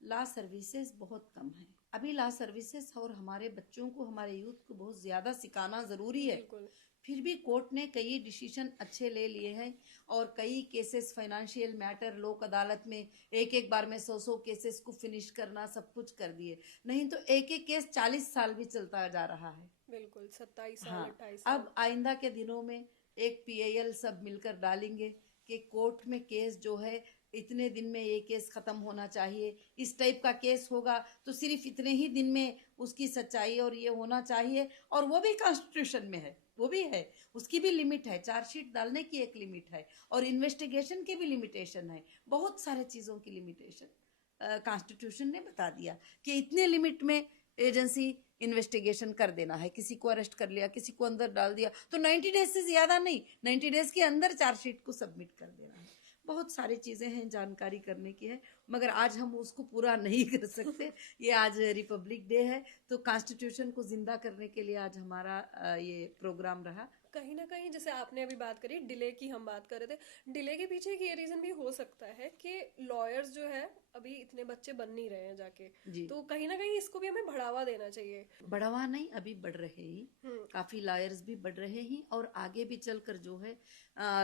लॉ सर्विसेज बहुत कम है। अभी लॉ सर्विसेज और हमारे बच्चों को, हमारे यूथ को बहुत ज्यादा सिखाना जरूरी है। बिल्कुल। फिर भी कोर्ट ने कई डिसीजन अच्छे ले लिए हैं और कई केसेस, फाइनेंशियल मैटर, लोक अदालत में एक एक बार में 100 केसेस को फिनिश करना, सब कुछ कर दिए। नहीं तो एक एक केस 40 साल भी चलता जा रहा है। बिल्कुल 27 साल हाँ, 28 साल। अब आइंदा के दिनों में एक पीएल सब मिलकर डालेंगे कि कोर्ट में केस जो है इतने दिन में ये केस खत्म होना चाहिए, इस टाइप का केस होगा तो सिर्फ इतने ही दिन में उसकी सच्चाई और ये होना चाहिए, और वो भी कॉन्स्टिट्यूशन में है, वो भी है, उसकी भी लिमिट है, चार्जशीट डालने की एक लिमिट है और इन्वेस्टिगेशन की भी लिमिटेशन है, बहुत सारे चीजों की लिमिटेशन कॉन्स्टिट्यूशन ने बता दिया कि इतने लिमिट में एजेंसी इन्वेस्टिगेशन कर देना है। किसी को अरेस्ट कर लिया, किसी को अंदर डाल दिया, तो 90 डेज से ज्यादा नहीं, 90 डेज के अंदर चार्जशीट को सबमिट कर देना है। बहुत सारी चीजें हैं, जानकारी करने की है, मगर आज हम उसको पूरा नहीं कर सकते। ये आज रिपब्लिक डे है, तो कॉन्स्टिट्यूशन को जिंदा करने के लिए आज हमारा ये प्रोग्राम रहा। कहीं ना कहीं जैसे आपने अभी बात करी डिले की, हम बात कर रहे थे डिले के पीछे एक ये रीजन भी हो सकता है कि लॉयर्स जो है अभी इतने बच्चे बन नहीं रहे हैं जाके, जी। तो कहीं ना कहीं इसको भी हमें बढ़ावा देना चाहिए। बढ़ावा नहीं, अभी बढ़ रहे ही, काफी लॉयर्स भी बढ़ रहे हैं और आगे भी चलकर जो है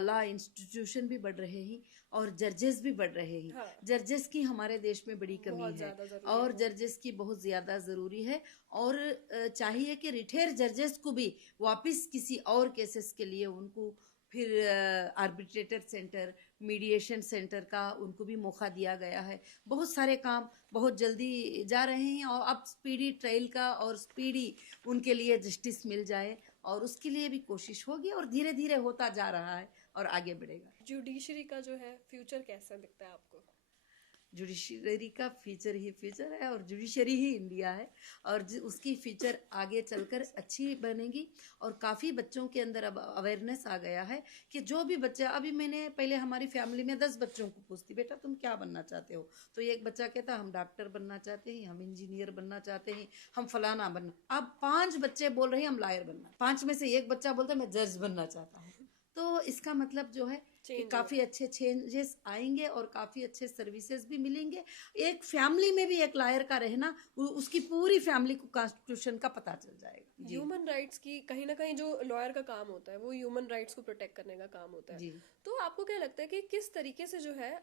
लॉ इंस्टीट्यूशन भी बढ़ रहे हैं और जजेस भी बढ़ रहे हैं। हाँ। जजेस की हमारे देश में बड़ी कमी बहुत है ज्यादा जरूरी और है। जजेस की बहुत ज्यादा जरूरी है, और चाहिए कि रिटायर जजेस को भी वापस किसी और केसेस के लिए उनको फिर आर्बिट्रेटर सेंटर, मीडिएशन सेंटर का उनको भी मौका दिया गया है। बहुत सारे काम बहुत जल्दी जा रहे हैं और अब स्पीडी ट्रायल का और स्पीडी उनके लिए जस्टिस मिल जाए, और उसके लिए भी कोशिश होगी और धीरे धीरे होता जा रहा है और आगे बढ़ेगा। जुडिशरी का जो है फ्यूचर कैसा दिखता है आपको? जुडिशरी का फ्यूचर ही फ्यूचर है और जुडिशरी ही इंडिया है, और उसकी फ्यूचर आगे चलकर अच्छी बनेगी। और काफ़ी बच्चों के अंदर अब अवेयरनेस आ गया है कि जो भी बच्चा, अभी मैंने पहले हमारी फैमिली में 10 बच्चों को पूछती, बेटा तुम क्या बनना चाहते हो, तो एक बच्चा कहता हम डॉक्टर बनना चाहते हैं, हम इंजीनियर बनना चाहते हैं, हम फलाना बनना। अब 5 बच्चे बोल रहे हैं हम लॉयर बनना, 5 में से एक बच्चा बोलता है मैं जज बनना चाहता हूँ। तो इसका मतलब जो है कि काफी अच्छे चेंजेस आएंगे और काफी अच्छे सर्विसेज भी मिलेंगे। एक फैमिली में भी एक लॉयर का रहना, उसकी पूरी फैमिली को कॉन्स्टिट्यूशन का पता चल जाएगा। ह्यूमन राइट्स की कहीं ना कहीं जो लॉयर का काम होता है वो ह्यूमन राइट्स को प्रोटेक्ट करने का काम होता है जी। तो आपको क्या लगता है कि किस तरीके से जो है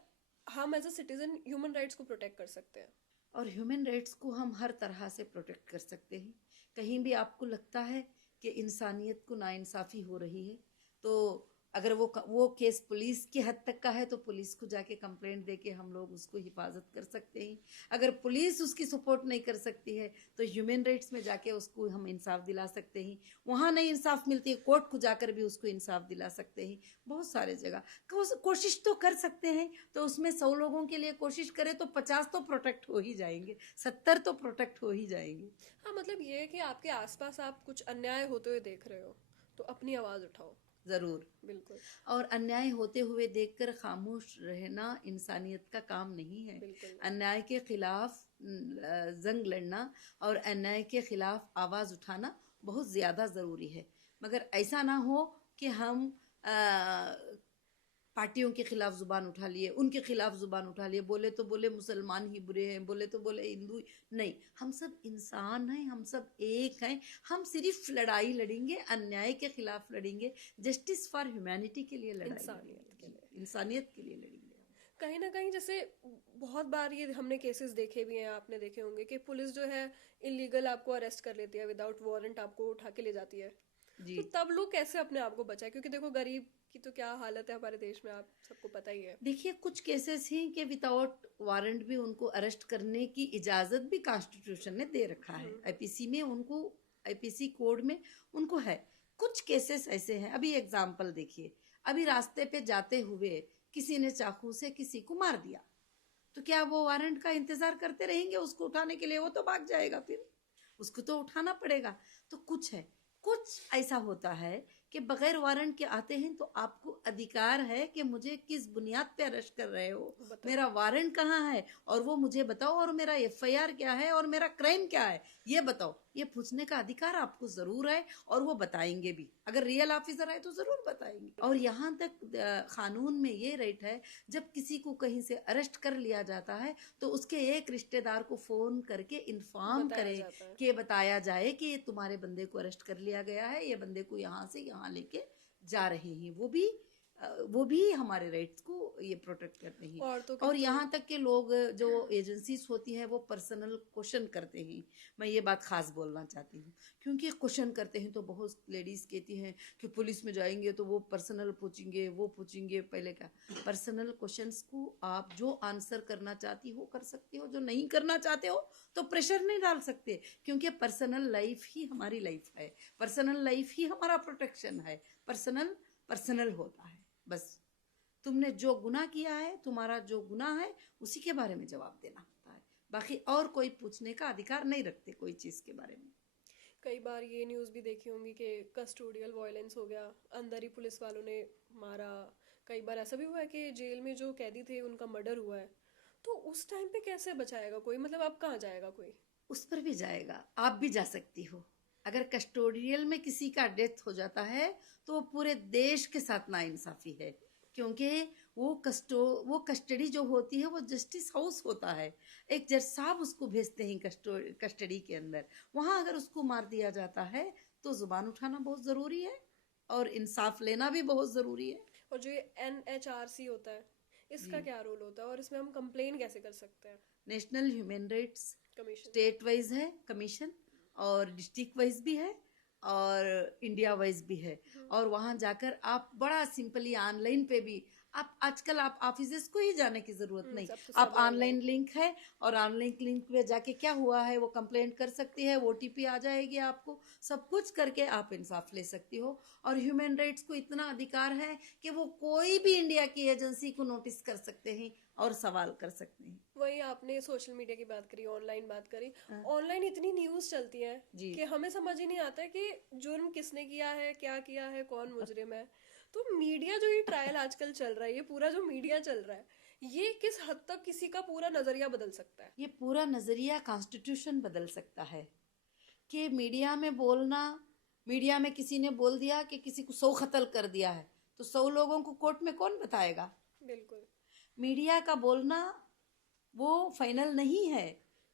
हम as a citizen human rights को प्रोटेक्ट कर सकते हैं? और ह्यूमन राइट्स को हम हर तरह से प्रोटेक्ट कर सकते हैं। कहीं भी आपको लगता है कि इंसानियत को नाइंसाफी हो रही है, तो अगर वो केस पुलिस की हद तक का है तो पुलिस को जाके कंप्लेंट देके हम लोग उसको हिफाजत कर सकते हैं। अगर पुलिस उसकी सपोर्ट नहीं कर सकती है तो ह्यूमन राइट्स में जाके उसको हम इंसाफ दिला सकते हैं। वहाँ नहीं इंसाफ मिलती है, कोर्ट को जाकर भी उसको इंसाफ दिला सकते हैं। बहुत सारे जगह कोशिश तो कर सकते हैं, तो उसमें 100 लोगों के लिए कोशिश करें तो 50 तो प्रोटेक्ट हो ही जाएंगे, 70 तो प्रोटेक्ट हो ही जाएंगे। हाँ, मतलब ये है कि आपके आसपास आप कुछ अन्याय होते हुए देख रहे हो तो अपनी आवाज उठाओ। जरूर, बिल्कुल। और अन्याय होते हुए देखकर खामोश रहना इंसानियत का काम नहीं है। अन्याय के खिलाफ जंग लड़ना और अन्याय के खिलाफ आवाज उठाना बहुत ज्यादा जरूरी है, मगर ऐसा ना हो कि हम पार्टियों के खिलाफ जुबान उठा लिए, उनके खिलाफ जुबान उठा लिए, बोले तो बोले मुसलमान ही बुरे हैं, बोले तो बोले हिंदू। नहीं, हम सब इंसान हैं, हम सब एक हैं। हम सिर्फ लड़ाई लड़ेंगे, अन्याय के खिलाफ लड़ेंगे, जस्टिस फॉर ह्यूमैनिटी के लिए लड़ाई, इंसानियत के लिए लड़ेंगे। कहीं ना कहीं जैसे बहुत बार ये हमने केसेस देखे भी हैं, आपने देखे होंगे कि पुलिस जो है इलीगल आपको अरेस्ट कर लेती है, विदाउट वारंट आपको उठा के ले जाती है। तो तब लोग कैसे अपने आप को बचाए? क्योंकि देखो गरीब की तो क्या हालत है हमारे देश में, आप सबको पता ही है। देखिए, कुछ केसेस हैं कि विदाउट वारंट भी उनको अरेस्ट करने की इजाजत भी कॉन्स्टिट्यूशन ने दे रखा है। आईपीसी में उनको, आईपीसी कोड में उनको है। कुछ केसेस ऐसे हैं, अभी एग्जाम्पल देखिए, अभी रास्ते पे जाते हुए किसी ने चाकू से किसी को मार दिया, तो क्या वो वारंट का इंतजार करते रहेंगे उसको उठाने के लिए? वो तो भाग जाएगा, फिर उसको तो उठाना पड़ेगा। तो कुछ है, कुछ ऐसा होता है कि बगैर वारंट के आते हैं, तो आपको अधिकार है कि मुझे किस बुनियाद पे अरेस्ट कर रहे हो, बताओ। मेरा वारंट कहाँ है, और वो मुझे बताओ, और मेरा एफआईआर क्या है, और मेरा क्राइम क्या है, ये बताओ। ये पूछने का अधिकार आपको जरूर है, और वो बताएंगे भी। अगर रियल ऑफिसर है तो जरूर बताएंगे। और यहाँ तक कानून में ये राइट है, जब किसी को कहीं से अरेस्ट कर लिया जाता है तो उसके एक रिश्तेदार को फोन करके इन्फॉर्म बताया करें, जाता है। कि बताया जाए कि ये तुम्हारे बंदे को अरेस्ट कर लिया गया है, ये बंदे को यहाँ से यहाँ लेके जा रहे हैं। वो भी हमारे राइट्स को ये प्रोटेक्ट करते हैं। औरतों के और लिए यहाँ तक के लोग, जो एजेंसीज होती है, वो पर्सनल क्वेश्चन करते हैं। मैं ये बात खास बोलना चाहती हूँ, क्योंकि क्वेश्चन करते हैं तो बहुत लेडीज कहती हैं कि पुलिस में जाएंगे तो वो पर्सनल पूछेंगे, वो पूछेंगे। पहले क्या, पर्सनल क्वेश्चंस को आप जो आंसर करना चाहती हो कर सकते हो, जो नहीं करना चाहते हो तो प्रेशर नहीं डाल सकते, क्योंकि पर्सनल लाइफ ही हमारी लाइफ है, पर्सनल लाइफ ही हमारा प्रोटेक्शन है। पर्सनल होता है, बस तुमने जो गुनाह किया है, तुम्हारा जो गुनाह है, उसी के बारे में जवाब देना होता है। बाकी और कोई पूछने का अधिकार नहीं रखते कोई चीज के बारे में। कई बार ये न्यूज़ भी देखी होंगी कि कस्टोडियल वायलेंस हो गया, अंदर ही पुलिस वालों ने मारा। कई बार ऐसा भी हुआ है कि जेल में जो कैदी थे उनका मर्डर हुआ है। तो उस टाइम पे कैसे बचाएगा कोई, मतलब अब कहाँ जाएगा कोई? उस पर भी जाएगा, आप भी जा सकती हो। अगर कस्टोडियल में किसी का डेथ हो जाता है तो वो पूरे देश के साथ नाइंसाफी है, क्योंकि वो कस्टडी जो होती है वो जस्टिस हाउस होता है। एक जज साहब उसको भेजते हैं कस्टडी के अंदर। वहां अगर उसको मार दिया जाता है तो जुबान उठाना बहुत जरूरी है, और इंसाफ लेना भी बहुत जरूरी है। और जो ये NHRC होता है, इसका जी, क्या रोल होता है और इसमें हम कंप्लेन कैसे कर सकते हैं? National human rights commission. State wise है कमीशन, और डिस्ट्रिक्ट वाइज भी है, और इंडिया वाइज भी है। और वहां जाकर आप बड़ा सिंपली ऑनलाइन पे भी, आप आजकल आप ऑफिसेस को ही जाने की जरूरत नहीं, सब तो आप सब ऑनलाइन लिंक है, और ऑनलाइन लिंक पे जाके क्या हुआ है वो कंप्लेंट कर सकती है, ओटीपी आ जाएगी आपको, सब कुछ करके आप इंसाफ ले सकती हो। और ह्यूमन राइट्स को इतना अधिकार है कि वो कोई भी इंडिया की एजेंसी को नोटिस कर सकते हैं और सवाल कर सकते हैं। वही आपने सोशल मीडिया की बात करी, ऑनलाइन बात करी। हाँ, ऑनलाइन इतनी न्यूज़ चलती है जी। कि हमें समझ ही नहीं आता है कि जुर्म किसने किया है, क्या किया है, कौन मुजरिम है। तो मीडिया जो ये ट्रायल आजकल चल रहा है, ये पूरा जो मीडिया चल रहा है, ये किस हद तक किसी का पूरा नजरिया बदल सकता है? ये पूरा नजरिया कॉन्स्टिट्यूशन बदल सकता है। कि मीडिया में बोलना, मीडिया में किसी ने बोल दिया कि किसी को 100 कत्ल कर दिया है, तो 100 लोगों को कोर्ट में कौन बताएगा? बिल्कुल। मीडिया का बोलना वो फाइनल नहीं है।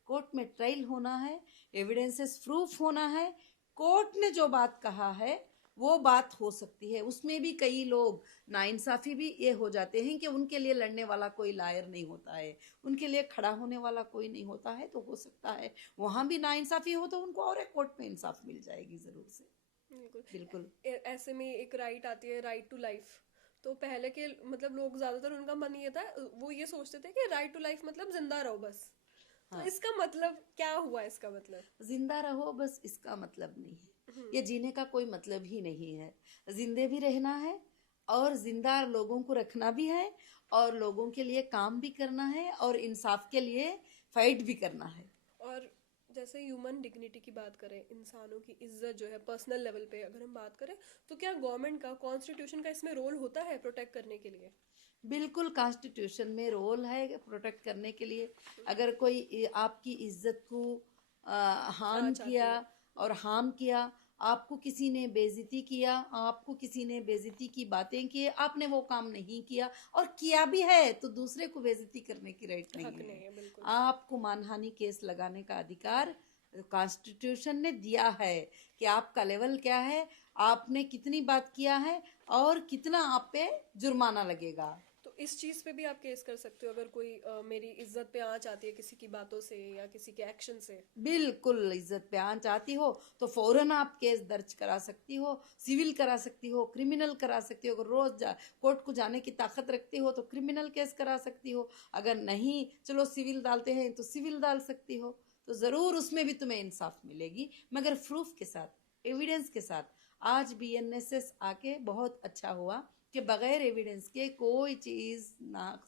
कोर्ट में ट्रायल होना है, एविडेंसेस प्रूफ होना है, कोर्ट ने जो बात कहा है वो बात हो सकती है। उसमें भी कई लोग नाइंसाफी भी ये हो जाते हैं कि उनके लिए लड़ने वाला कोई लायर नहीं होता है, उनके लिए खड़ा होने वाला कोई नहीं होता है, तो हो सकता है वहां भी नाइंसाफी हो तो उनको और एक कोर्ट में इंसाफ मिल जाएगी जरूर से। बिल्कुल। बिल्कुल। ऐसे में एक राइट आती है, राइट टू लाइफ। तो पहले के मतलब लोग ज्यादातर, उनका मन ये था, वो ये सोचते थे कि राइट टू लाइफ मतलब जिंदा रहो बस। तो हाँ, इसका मतलब क्या हुआ? इसका मतलब जिंदा रहो बस इसका मतलब नहीं है, ये जीने का कोई मतलब ही नहीं है। जिंदे भी रहना है, और जिंदा लोगों को रखना भी है, और लोगों के लिए काम भी करना है, और इंसाफ के लिए फाइट भी करना है। और जैसे ह्यूमन डिग्निटी की बात करें, इंसानों की इज्जत जो है पर्सनल लेवल पे अगर हम बात करें, तो क्या गवर्नमेंट का, कॉन्स्टिट्यूशन का इसमें रोल होता है प्रोटेक्ट करने के लिए? बिल्कुल, कॉन्स्टिट्यूशन में रोल है प्रोटेक्ट करने के लिए। अगर कोई आपकी इज्जत को हार्म चाहती किया है। और हार्म किया, आपको किसी ने बेइज्जती किया, आपको किसी ने बेइज्जती की बातें की, आपने वो काम नहीं किया, और किया भी है तो दूसरे को बेइज्जती करने की राइट हक नहीं नहीं है। है, बिल्कुल। आपको मानहानि केस लगाने का अधिकार कॉन्स्टिट्यूशन ने दिया है, कि आपका लेवल क्या है, आपने कितनी बात किया है, और कितना आप पे जुर्माना लगेगा। तो इस चीज पे भी आप केस कर सकते हो अगर कोई मेरी इज्जत पे आंच आती है किसी की बातों से या किसी के एक्शन से। बिल्कुल, इज्जत पे आंच आती हो तो फौरन आप केस दर्ज करा सकती हो, सिविल करा सकती हो, क्रिमिनल करा सकती हो। अगर कोर्ट को जाने की ताकत रखती हो तो क्रिमिनल केस करा सकती हो। अगर नहीं, चलो सिविल डालते हैं तो सिविल डाल सकती हो। तो जरूर उसमें भी तुम्हें इंसाफ मिलेगी, मगर प्रूफ के साथ, एविडेंस के साथ। आज बीएनएसएस आके बहुत अच्छा हुआ कि बगैर एविडेंस के कोई चीज ना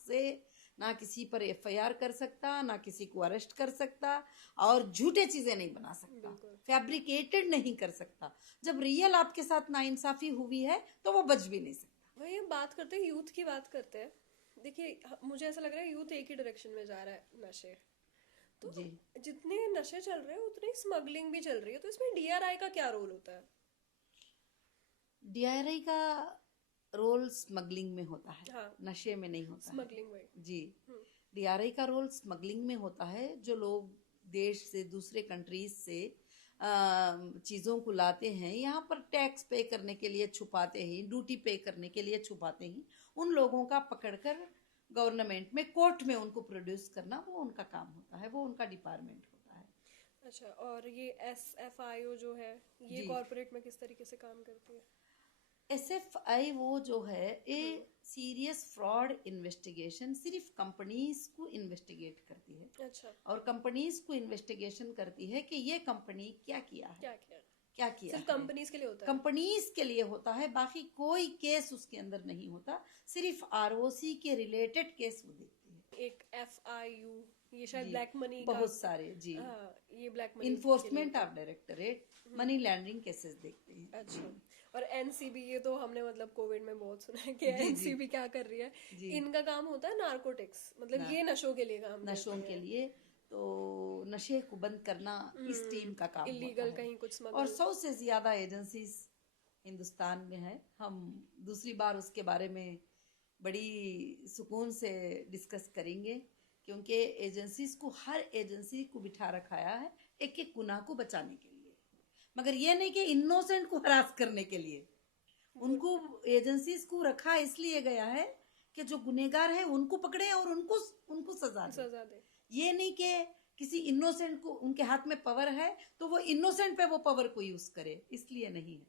किसी पर एफआईआर कर सकता, ना किसी को अरेस्ट कर सकता, और झूठे चीजें नहीं बना सकता, बिल्कुल। फैब्रिकेटेड नहीं कर सकता। जब रियल आपके साथ नाइंसाफी हुई है तो वो बच भी नहीं सकता। वही हम बात करते हैं, यूथ की बात करते हैं। देखिए मुझे ऐसा लग रहा है यूथ एक ही डायरेक्शन में जा रहा है, नशे। तो जी, जितने नशे चल रहे हैं उतनी स्मगलिंग भी चल रही है, तो इसमें डीआरआई का क्या रोल होता है? डीआरआई का रोल स्मगलिंग में होता है, हाँ, नशे में नहीं होता है। स्मगलिंग वही। जी, हम्म। डीआरआई का रोल स्मगलिंग में होता है। जो लोग देश से, दूसरे कंट्रीज से चीज़ों को लाते हैं, यहाँ पर टैक्स पे करने के लिए छुपाते ही, ड्यूटी पे करने के लिए छुपाते ही, उन लोगों का पकड़कर गवर्नमेंट में, कोर्ट में उनको प्रोड्यूस करना, वो उनका काम होता है, वो उनका डिपार्टमेंट होता है। अच्छा, और ये एसएफआईओ जो है, ये जी, कॉर्पोरेट में किस तरीके से काम करती है? एसएफआई वो जो है, ये हम्म। सीरियस फ्रॉड इन्वेस्टिगेशन सिर्फ कंपनीज को इन्वेस्टिगेट करती है, अच्छा। और कंपनीज को इन्वेस्टिगेशन करती है कि ये कंपनी क्या किया है, क्या किया? क्या किया सिर्फ है। कंपनीज के लिए होता है? कंपनीज के लिए होता है, बाकी कोई केस उसके अंदर नहीं होता। सिर्फ आरओसी के रिलेटेड केस वो देखती है। एक एफआईयू, ये शायद जी, ब्लैक मनी का। बहुत सारे। जी, हाँ, ये ब्लैक मनी के लिए इन्फोर्समेंट होता ऑफ डायरेक्टरेट मनी लैंडरिंग केसेस देखते हैं। है। अच्छा। और एनसीबी, ये तो हमने मतलब कोविड में बहुत सुना है कि जी, जी, एनसीबी क्या कर रही है। जी, इनका काम होता है नारकोटिक्स, मतलब ना ये नशों के लिए काम नशों करती के है। लिए, तो नशे को बंद करना इस टीम का काम होता इलीगल है। कहीं कुछ और स्मगल। 100 से ज्यादा एजेंसीज हिंदुस्तान में है। हम दूसरी बार उसके बारे में बड़ी सुकून से डिस्कस करेंगे, क्योंकि एजेंसीज को, हर एजेंसी को बिठा रखाया है एक एक गुनाह को बचाने के लिए, मगर ये नहीं कि इनोसेंट को हरास करने के लिए। उनको, एजेंसीज को रखा इसलिए गया है कि जो गुनेगार है उनको पकड़े और उनको उनको सजा दे। सजा दे। ये नहीं कि किसी इनोसेंट को, उनके हाथ में पावर है तो वो इनोसेंट पे वो पावर को यूज करे, इसलिए नहीं है।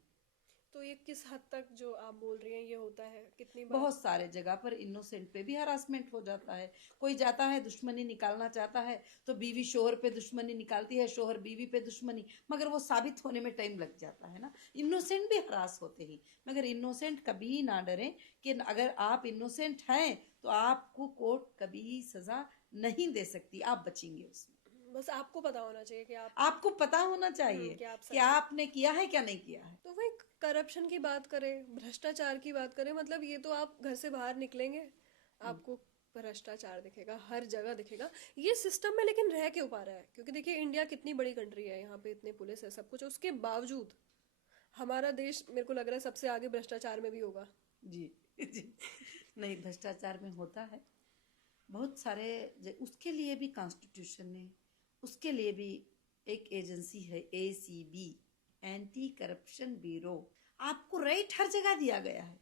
तो ये किस हद तक जो आप बोल रही हैं ये होता है, कितनी बार? बहुत सारे जगह पर इनोसेंट पे भी हरासमेंट हो जाता है। कोई जाता है दुश्मनी निकालना चाहता है तो बीवी शोहर पे दुश्मनी निकालती है, शोहर बीवी पे दुश्मनी, मगर वो साबित होने में टाइम लग जाता है ना। इनोसेंट भी हरास होते ही, मगर इनोसेंट कभी ना डरें कि अगर आप इनोसेंट हैं तो आपको कोर्ट कभी सजा नहीं दे सकती, आप बचेंगे उसमें। बस आपको पता होना चाहिए कि आप। आपको पता होना चाहिए कि आप कि आपने किया है क्या नहीं किया है। तो वही करप्शन की बात करें, भ्रष्टाचार की बात करें, मतलब ये तो आप घर से बाहर निकलेंगे आपको भ्रष्टाचार दिखेगा, हर जगह दिखेगा। ये सिस्टम में लेकिन रह क्यों पा रहा है? क्योंकि देखिए इंडिया कितनी बड़ी कंट्री है, यहाँ पे इतने पुलिस है, सब कुछ, उसके बावजूद हमारा देश मेरे को लग रहा है सबसे आगे भ्रष्टाचार में भी होगा। जी, जी, नहीं, भ्रष्टाचार में होता है बहुत सारे। उसके लिए भी कॉन्स्टिट्यूशन ने, उसके लिए भी एक एजेंसी है, एसीबी, एंटी करप्शन ब्यूरो। आपको राइट हर जगह दिया गया है।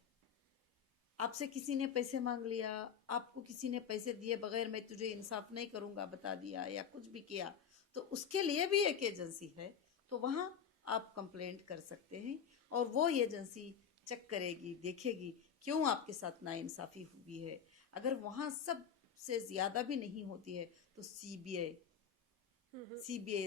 आपसे किसी ने पैसे मांग लिया, आपको किसी ने पैसे दिए बगैर मैं तुझे इंसाफ नहीं करूंगा बता दिया, या कुछ भी किया, तो उसके लिए भी एक एजेंसी है। तो वहां आप कंप्लेंट कर सकते हैं और वो एजेंसी चेक करेगी, देखेगी क्यों आपके साथ नाइंसाफी हुई है। अगर वहां सब से ज्यादा भी नहीं होती है तो सीबीआई,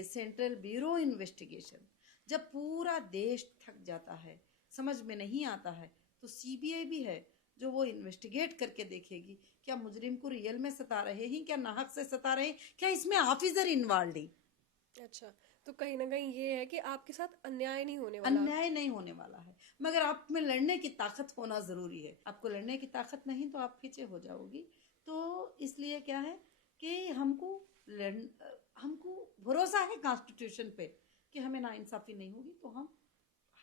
सेंट्रल ब्यूरो इन्वेस्टिगेशन, जब पूरा देश थक जाता है, समझ में नहीं आता है, तो सीबीआई भी है जो वो इन्वेस्टिगेट करके देखेगी क्या मुजरिम को रियल में सता रहे हैं, क्या नाहक से सता रहे हैं, क्या इसमें ऑफिसर इन्वॉल्व है। अच्छा, तो कहीं ना कहीं ये है कि आपके साथ अन्याय नहीं होने वाला। अन्याय नहीं होने वाला है, मगर आप में लड़ने की ताकत होना जरूरी है। आपको लड़ने की ताकत नहीं तो आप पीछे हो जाओगी। तो इसलिए क्या है कि हमको भरोसा है कॉन्स्टिट्यूशन पे कि हमें नाइंसाफी नहीं होगी, तो हम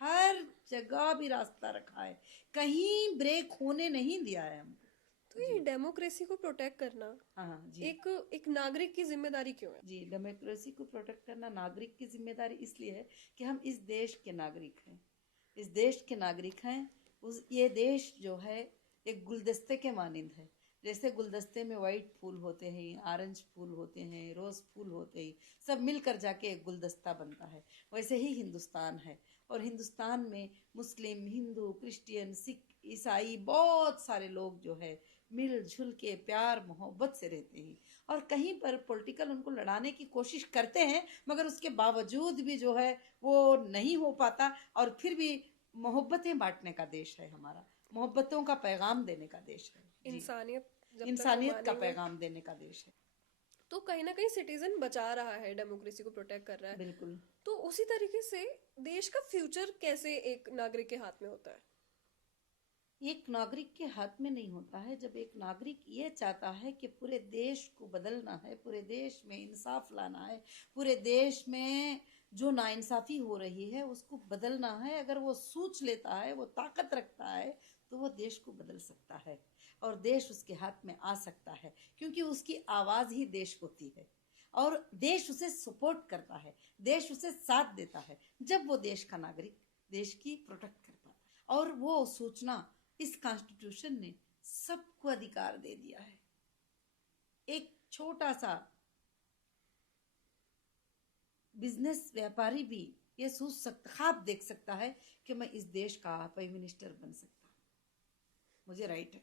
हर जगह भी रास्ता रखा है, कहीं ब्रेक होने नहीं दिया है हमको। तो ये डेमोक्रेसी को प्रोटेक्ट करना हाँ जी, एक एक नागरिक की जिम्मेदारी क्यों है? जी, डेमोक्रेसी को प्रोटेक्ट करना नागरिक की जिम्मेदारी इसलिए है कि हम इस देश के नागरिक हैं, इस देश के नागरिक हैं। ये देश जो है एक गुलदस्ते के मानिंद है, जैसे गुलदस्ते में वाइट फूल होते हैं, ऑरेंज फूल होते हैं, रोज फूल होते हैं, सब मिलकर जाके एक गुलदस्ता बनता है, वैसे ही हिंदुस्तान है। और हिंदुस्तान में मुस्लिम, हिंदू, क्रिश्चियन, सिख, ईसाई बहुत सारे लोग जो है मिलजुल के प्यार मोहब्बत से रहते हैं। और कहीं पर पॉलिटिकल उनको लड़ाने की कोशिश करते हैं, मगर उसके बावजूद भी जो है वो नहीं हो पाता। और फिर भी मोहब्बतें बांटने का देश है हमारा, मोहब्बतों का पैगाम देने का देश है जी। इंसानियत जब तक हम इंसानियत का मानेंगे, पैगाम देने का देश है। तो कहीं ना कहीं सिटीजन बचा रहा है, डेमोक्रेसी को प्रोटेक्ट कर रहा है। बिल्कुल। तो उसी तरीके से देश का फ्यूचर कैसे एक नागरिक के हाथ में होता है? एक नागरिक के हाथ में नहीं होता है। जब एक नागरिक ये चाहता है कि पूरे देश को बदलना है, पूरे देश में इंसाफ लाना है, पूरे देश में जो नाइंसाफी हो रही है उसको बदलना है, अगर वो सोच लेता है, वो ताकत रखता है, तो वो देश को बदल सकता है और देश उसके हाथ में आ सकता है, क्योंकि उसकी आवाज ही देश होती है और देश उसे सपोर्ट करता है, देश उसे साथ देता है जब वो देश का नागरिक देश की प्रोटेक्ट कर पाता है। और वो सूचना इस कॉन्स्टिट्यूशन ने सबको अधिकार दे दिया है। एक छोटा सा बिजनेस व्यापारी भी ये सोच सकता, ख्वाब देख सकता है कि मैं इस देश का प्राइम मिनिस्टर बन सकता हूँ, मुझे राइट है,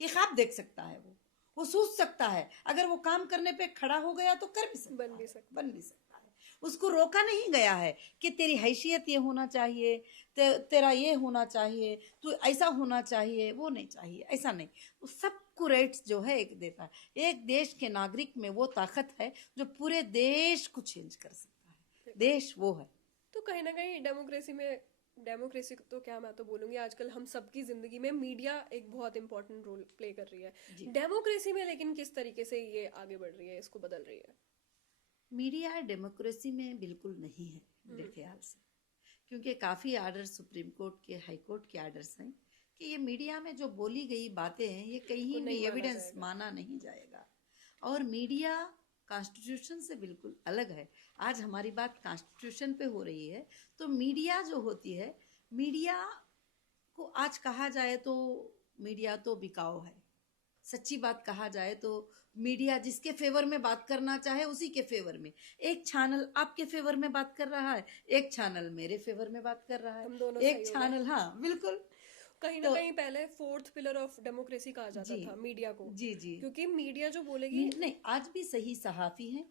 ये ख्वाब देख सकता है। वो सोच सकता है, अगर वो काम करने पे खड़ा हो गया तो कर भी सकता बन भी है, सकता बन भी सकता है। उसको रोका नहीं गया है कि तेरी हैसियत ये होना चाहिए, तेरा ये होना चाहिए, तू ऐसा होना चाहिए, वो नहीं चाहिए, ऐसा नहीं। वो सबको राइट्स जो है एक देता है। एक देश के नागरिक में वो ताकत है जो पूरे देश को चेंज कर सकता है, देश वो है। तो कहीं ना कहीं डेमोक्रेसी तो क्या, मैं तो बोलूंगी आजकल हम सबकी जिंदगी में मीडिया एक बहुत इंपॉर्टेंट रोल प्ले कर रही है। जी। डेमोक्रेसी में लेकिन किस तरीके से ये आगे बढ़ रही है, इसको बदल रही है? मीडिया डेमोक्रेसी में बिल्कुल नहीं है मेरे ख्याल से, क्योंकि काफ़ी आर्डर सुप्रीम कोर्ट के, हाई कोर्ट के आर्डर्स हैं कि ये मीडिया में जो बोली गई बातें हैं ये कहीं को भी नहीं माना एविडेंस जाएगा। माना नहीं जाएगा। और मीडिया कॉन्स्टिट्यूशन से बिल्कुल अलग है। आज हमारी बात कॉन्स्टिट्यूशन पे हो रही है, तो मीडिया जो होती है, मीडिया को आज कहा जाए तो मीडिया तो बिकाऊ है। सच्ची बात कहा जाए तो मीडिया जिसके फेवर में बात करना चाहे उसी के फेवर में, एक चैनल आपके फेवर में बात कर रहा है, एक चैनल मेरे फेवर में बात कर रहा है, हम दोनों एक सही हो गए। चैनल, हाँ बिल्कुल। कहीं ना तो कहीं पहले फोर्थ पिलर ऑफ डेमोक्रेसी कहा जाता जी था मीडिया को, जी जी। क्योंकि मीडिया जो बोलेगी। नहीं, आज भी सही सहाफी हैं,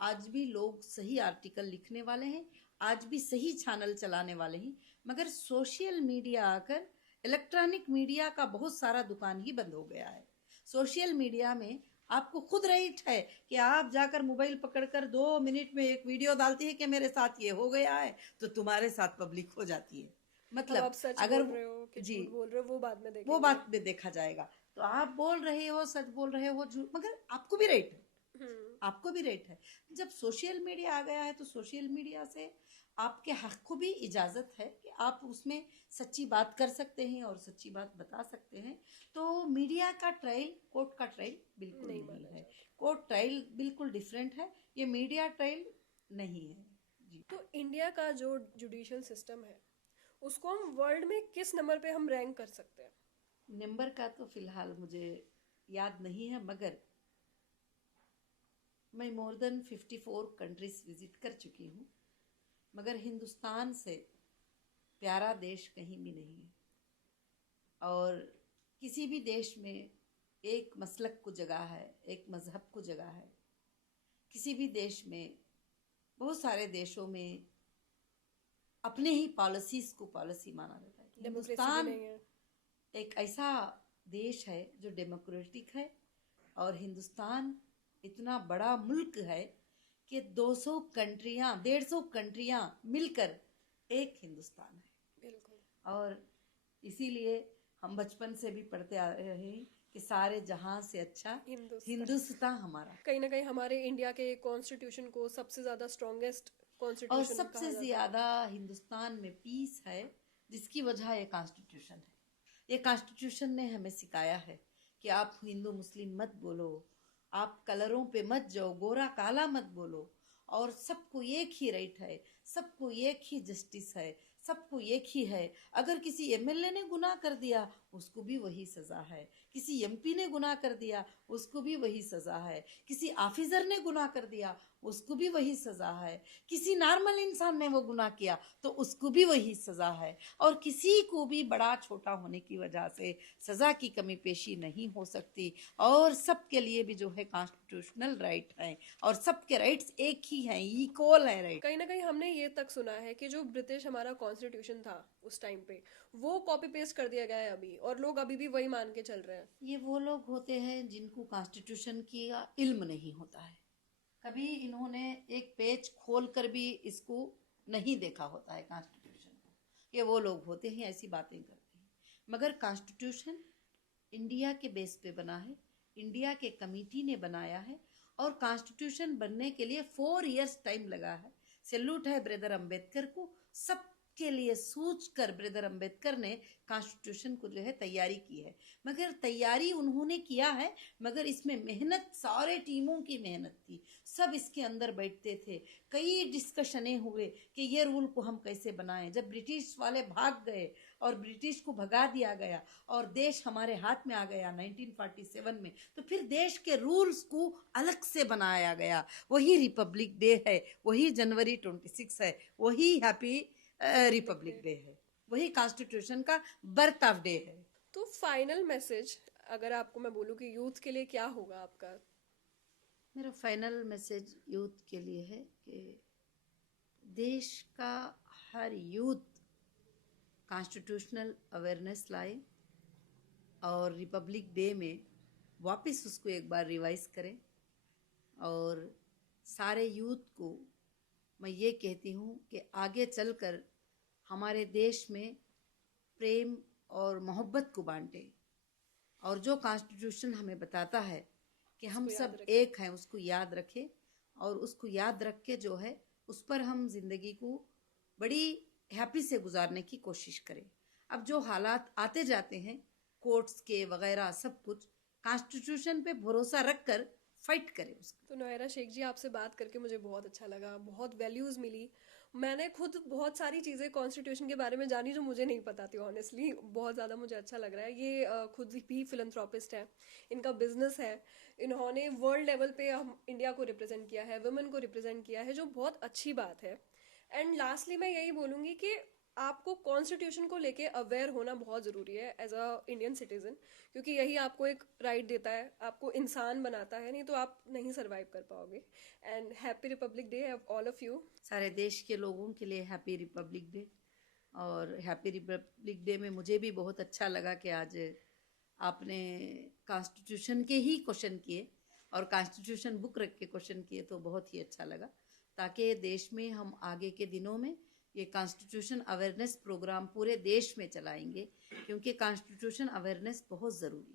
आज भी लोग सही आर्टिकल लिखने वाले हैं, आज भी सही चैनल चलाने वाले हैं, मगर सोशल मीडिया आकर इलेक्ट्रॉनिक मीडिया का बहुत सारा दुकान ही बंद हो गया है। सोशल मीडिया में आपको खुद राइट है कि आप जाकर मोबाइल पकड़कर 2 मिनट में एक वीडियो डालती है कि मेरे साथ ये हो गया है, तो तुम्हारे साथ पब्लिक हो जाती है। अब मतलब आप सच अगर बोल रहे हो कि जी, झूठ बोल रहे हो वो बाद में वो देखेंगे। बात में देखा जाएगा। तो आप बोल रहे हो, सच बोल रहे हो, झूठ, मगर आपको भी राइट है, आपको भी राइट है। जब सोशल मीडिया आ गया है तो सोशल मीडिया से आपके हक को भी इजाजत है कि आप उसमें सच्ची बात कर सकते हैं और सच्ची बात बता सकते हैं। तो मीडिया का ट्रायल कोर्ट का ट्रायल बिल्कुल नहीं नहीं माना है। जाता। कोर्ट ट्रायल बिल्कुल डिफरेंट है, ये मीडिया ट्रायल नहीं है जी। तो इंडिया का जो जुडिशियल सिस्टम है उसको हम वर्ल्ड में किस नंबर पे हम रैंक कर सकते हैं? नंबर का तो फिलहाल मुझे याद नहीं है, मगर मैं मोर देन 54 कंट्रीज विजिट कर चुकी हूँ, मगर हिंदुस्तान से प्यारा देश कहीं भी नहीं है। और किसी भी देश में एक मसलक को जगह है, एक मजहब को जगह है। किसी भी देश में, बहुत सारे देशों में अपने ही पॉलिसीज को पॉलिसी माना जाता है। डेमोक्रेसी भी हिंदुस्तान नहीं है। एक ऐसा देश है जो डेमोक्रेटिक है, और हिंदुस्तान इतना बड़ा मुल्क है कि 200 कंट्रियां, 150 कंट्रियां मिलकर एक हिंदुस्तान है। बिल्कुल। और इसीलिए हम बचपन से भी पढ़ते आ रहे हैं कि सारे जहां से अच्छा हिंदुस्तान हमारा। कहीं ना कहीं हमारे इंडिया के कॉन्स्टिट्यूशन को सबसे ज्यादा स्ट्रॉन्गेस्ट और कॉन्स्टिट्यूशन सबसे ज्यादा हिंदुस्तान में पीस है, जिसकी वजह ये कॉन्स्टिट्यूशन है। ये कॉन्स्टिट्यूशन ने हमें सिखाया है कि आप हिंदू मुस्लिम मत बोलो, आप कलरों पे मत जाओ, गोरा काला मत बोलो, और सबको एक ही राइट है, सबको एक ही जस्टिस है, सबको एक ही है। अगर किसी एमएलए ने गुनाह कर दिया, उसको भी वही सजा है। किसी एमपी ने गुनाह कर दिया, उसको भी वही सजा है। किसी ऑफिसर ने गुनाह कर दिया, उसको भी वही सजा है। किसी नॉर्मल इंसान ने वो गुनाह किया तो उसको भी वही सजा है। और किसी को भी बड़ा छोटा होने की वजह से सजा की कमी पेशी नहीं हो सकती। और सबके लिए भी जो है कॉन्स्टिट्यूशनल राइट है, और सबके राइट्स एक ही हैं, इक्वल है राइट। कहीं ना कहीं हमने ये तक सुना है कि जो ब्रिटिश हमारा कॉन्स्टिट्यूशन था उस टाइम पे, वो कॉपी पेस्ट कर दिया गया है अभी, और लोग अभी भी वही मान के चल रहे हैं। ये वो लोग होते हैं जिनको कॉन्स्टिट्यूशन की इल्म नहीं होता है। कभी इन्होंने एक पेज खोल कर भी इसको नहीं देखा होता है कॉन्स्टिट्यूशन को। ये वो लोग होते हैं ऐसी बातें करते हैं। मगर कॉन्स्टिट्यूशन इंडिया के बेस पे बना है, इंडिया के कमिटी ने बनाया है, और कॉन्स्टिट्यूशन बनने के लिए 4 इयर्स टाइम लगा है। सैल्यूट है ब्रदर अंबेडकर को, सबके लिए सोच कर ब्रदर अंबेडकर ने कॉन्स्टिट्यूशन को जो है तैयारी की है। मगर तैयारी उन्होंने किया है, मगर इसमें मेहनत सारे टीमों की मेहनत थी। सब इसके अंदर बैठते थे, कई डिस्कशनें हुए कि ये रूल को हम कैसे बनाएं। जब ब्रिटिश वाले भाग गए और ब्रिटिश को भगा दिया गया और देश हमारे हाथ में आ गया 1947 में, तो फिर देश के रूल्स को अलग से बनाया गया। वही रिपब्लिक डे है, वही जनवरी 26 है, वही हैप्पी रिपब्लिक डे है, वही कॉन्स्टिट्यूशन का बर्थ ऑफ डे है। तो फाइनल मैसेज अगर आपको मैं बोलूँ कि यूथ के लिए क्या होगा आपका? मेरा फाइनल मैसेज यूथ के लिए है कि देश का हर यूथ कॉन्स्टिट्यूशनल अवेयरनेस लाए और रिपब्लिक डे में वापस उसको एक बार रिवाइज करें। और सारे यूथ को मैं ये कहती हूँ कि आगे चलकर हमारे देश में प्रेम और मोहब्बत को बांटे, और जो कॉन्स्टिट्यूशन हमें बताता है कि हम उसको याद सब रखें। एक हैं, उसको याद रखें। और उसको याद रख के जो है उस पर हम जिंदगी को बड़ी हैप्पी से गुजारने की कोशिश करें। अब जो हालात आते जाते हैं कोर्ट्स के वगैरह, सब कुछ कॉन्स्टिट्यूशन पे भरोसा रख कर फाइट करें उसको। तो नोएरा शेख जी, आपसे बात करके मुझे बहुत अच्छा लगा, बहुत वैल्यूज मिली। मैंने खुद बहुत सारी चीज़ें कॉन्स्टिट्यूशन के बारे में जानी जो मुझे नहीं पता थी। ऑनेस्टली बहुत ज़्यादा मुझे अच्छा लग रहा है। ये खुद भी फिलंथ्रोपिस्ट है, इनका बिजनेस है, इन्होंने वर्ल्ड लेवल पे हम इंडिया को रिप्रेजेंट किया है, वुमेन को रिप्रेजेंट किया है, जो बहुत अच्छी बात है। एंड लास्टली मैं यही बोलूँगी कि आपको कॉन्स्टिट्यूशन को लेके अवेयर होना बहुत ज़रूरी है एज अ इंडियन सिटीजन, क्योंकि यही आपको एक राइट देता है, आपको इंसान बनाता है, नहीं तो आप नहीं सरवाइव कर पाओगे। And happy Republic day all of you. सारे देश के लोगों के लिए हैप्पी रिपब्लिक डे। और हैप्पी रिपब्लिक डे में मुझे भी बहुत अच्छा लगा कि आज आपने कॉन्स्टिट्यूशन के ही क्वेश्चन किए और कॉन्स्टिट्यूशन बुक रख के क्वेश्चन किए, तो बहुत ही अच्छा लगा। ताकि देश में हम आगे के दिनों में ये कॉन्स्टिट्यूशन अवेयरनेस प्रोग्राम पूरे देश में चलाएंगे, क्योंकि कॉन्स्टिट्यूशन अवेयरनेस बहुत ज़रूरी है।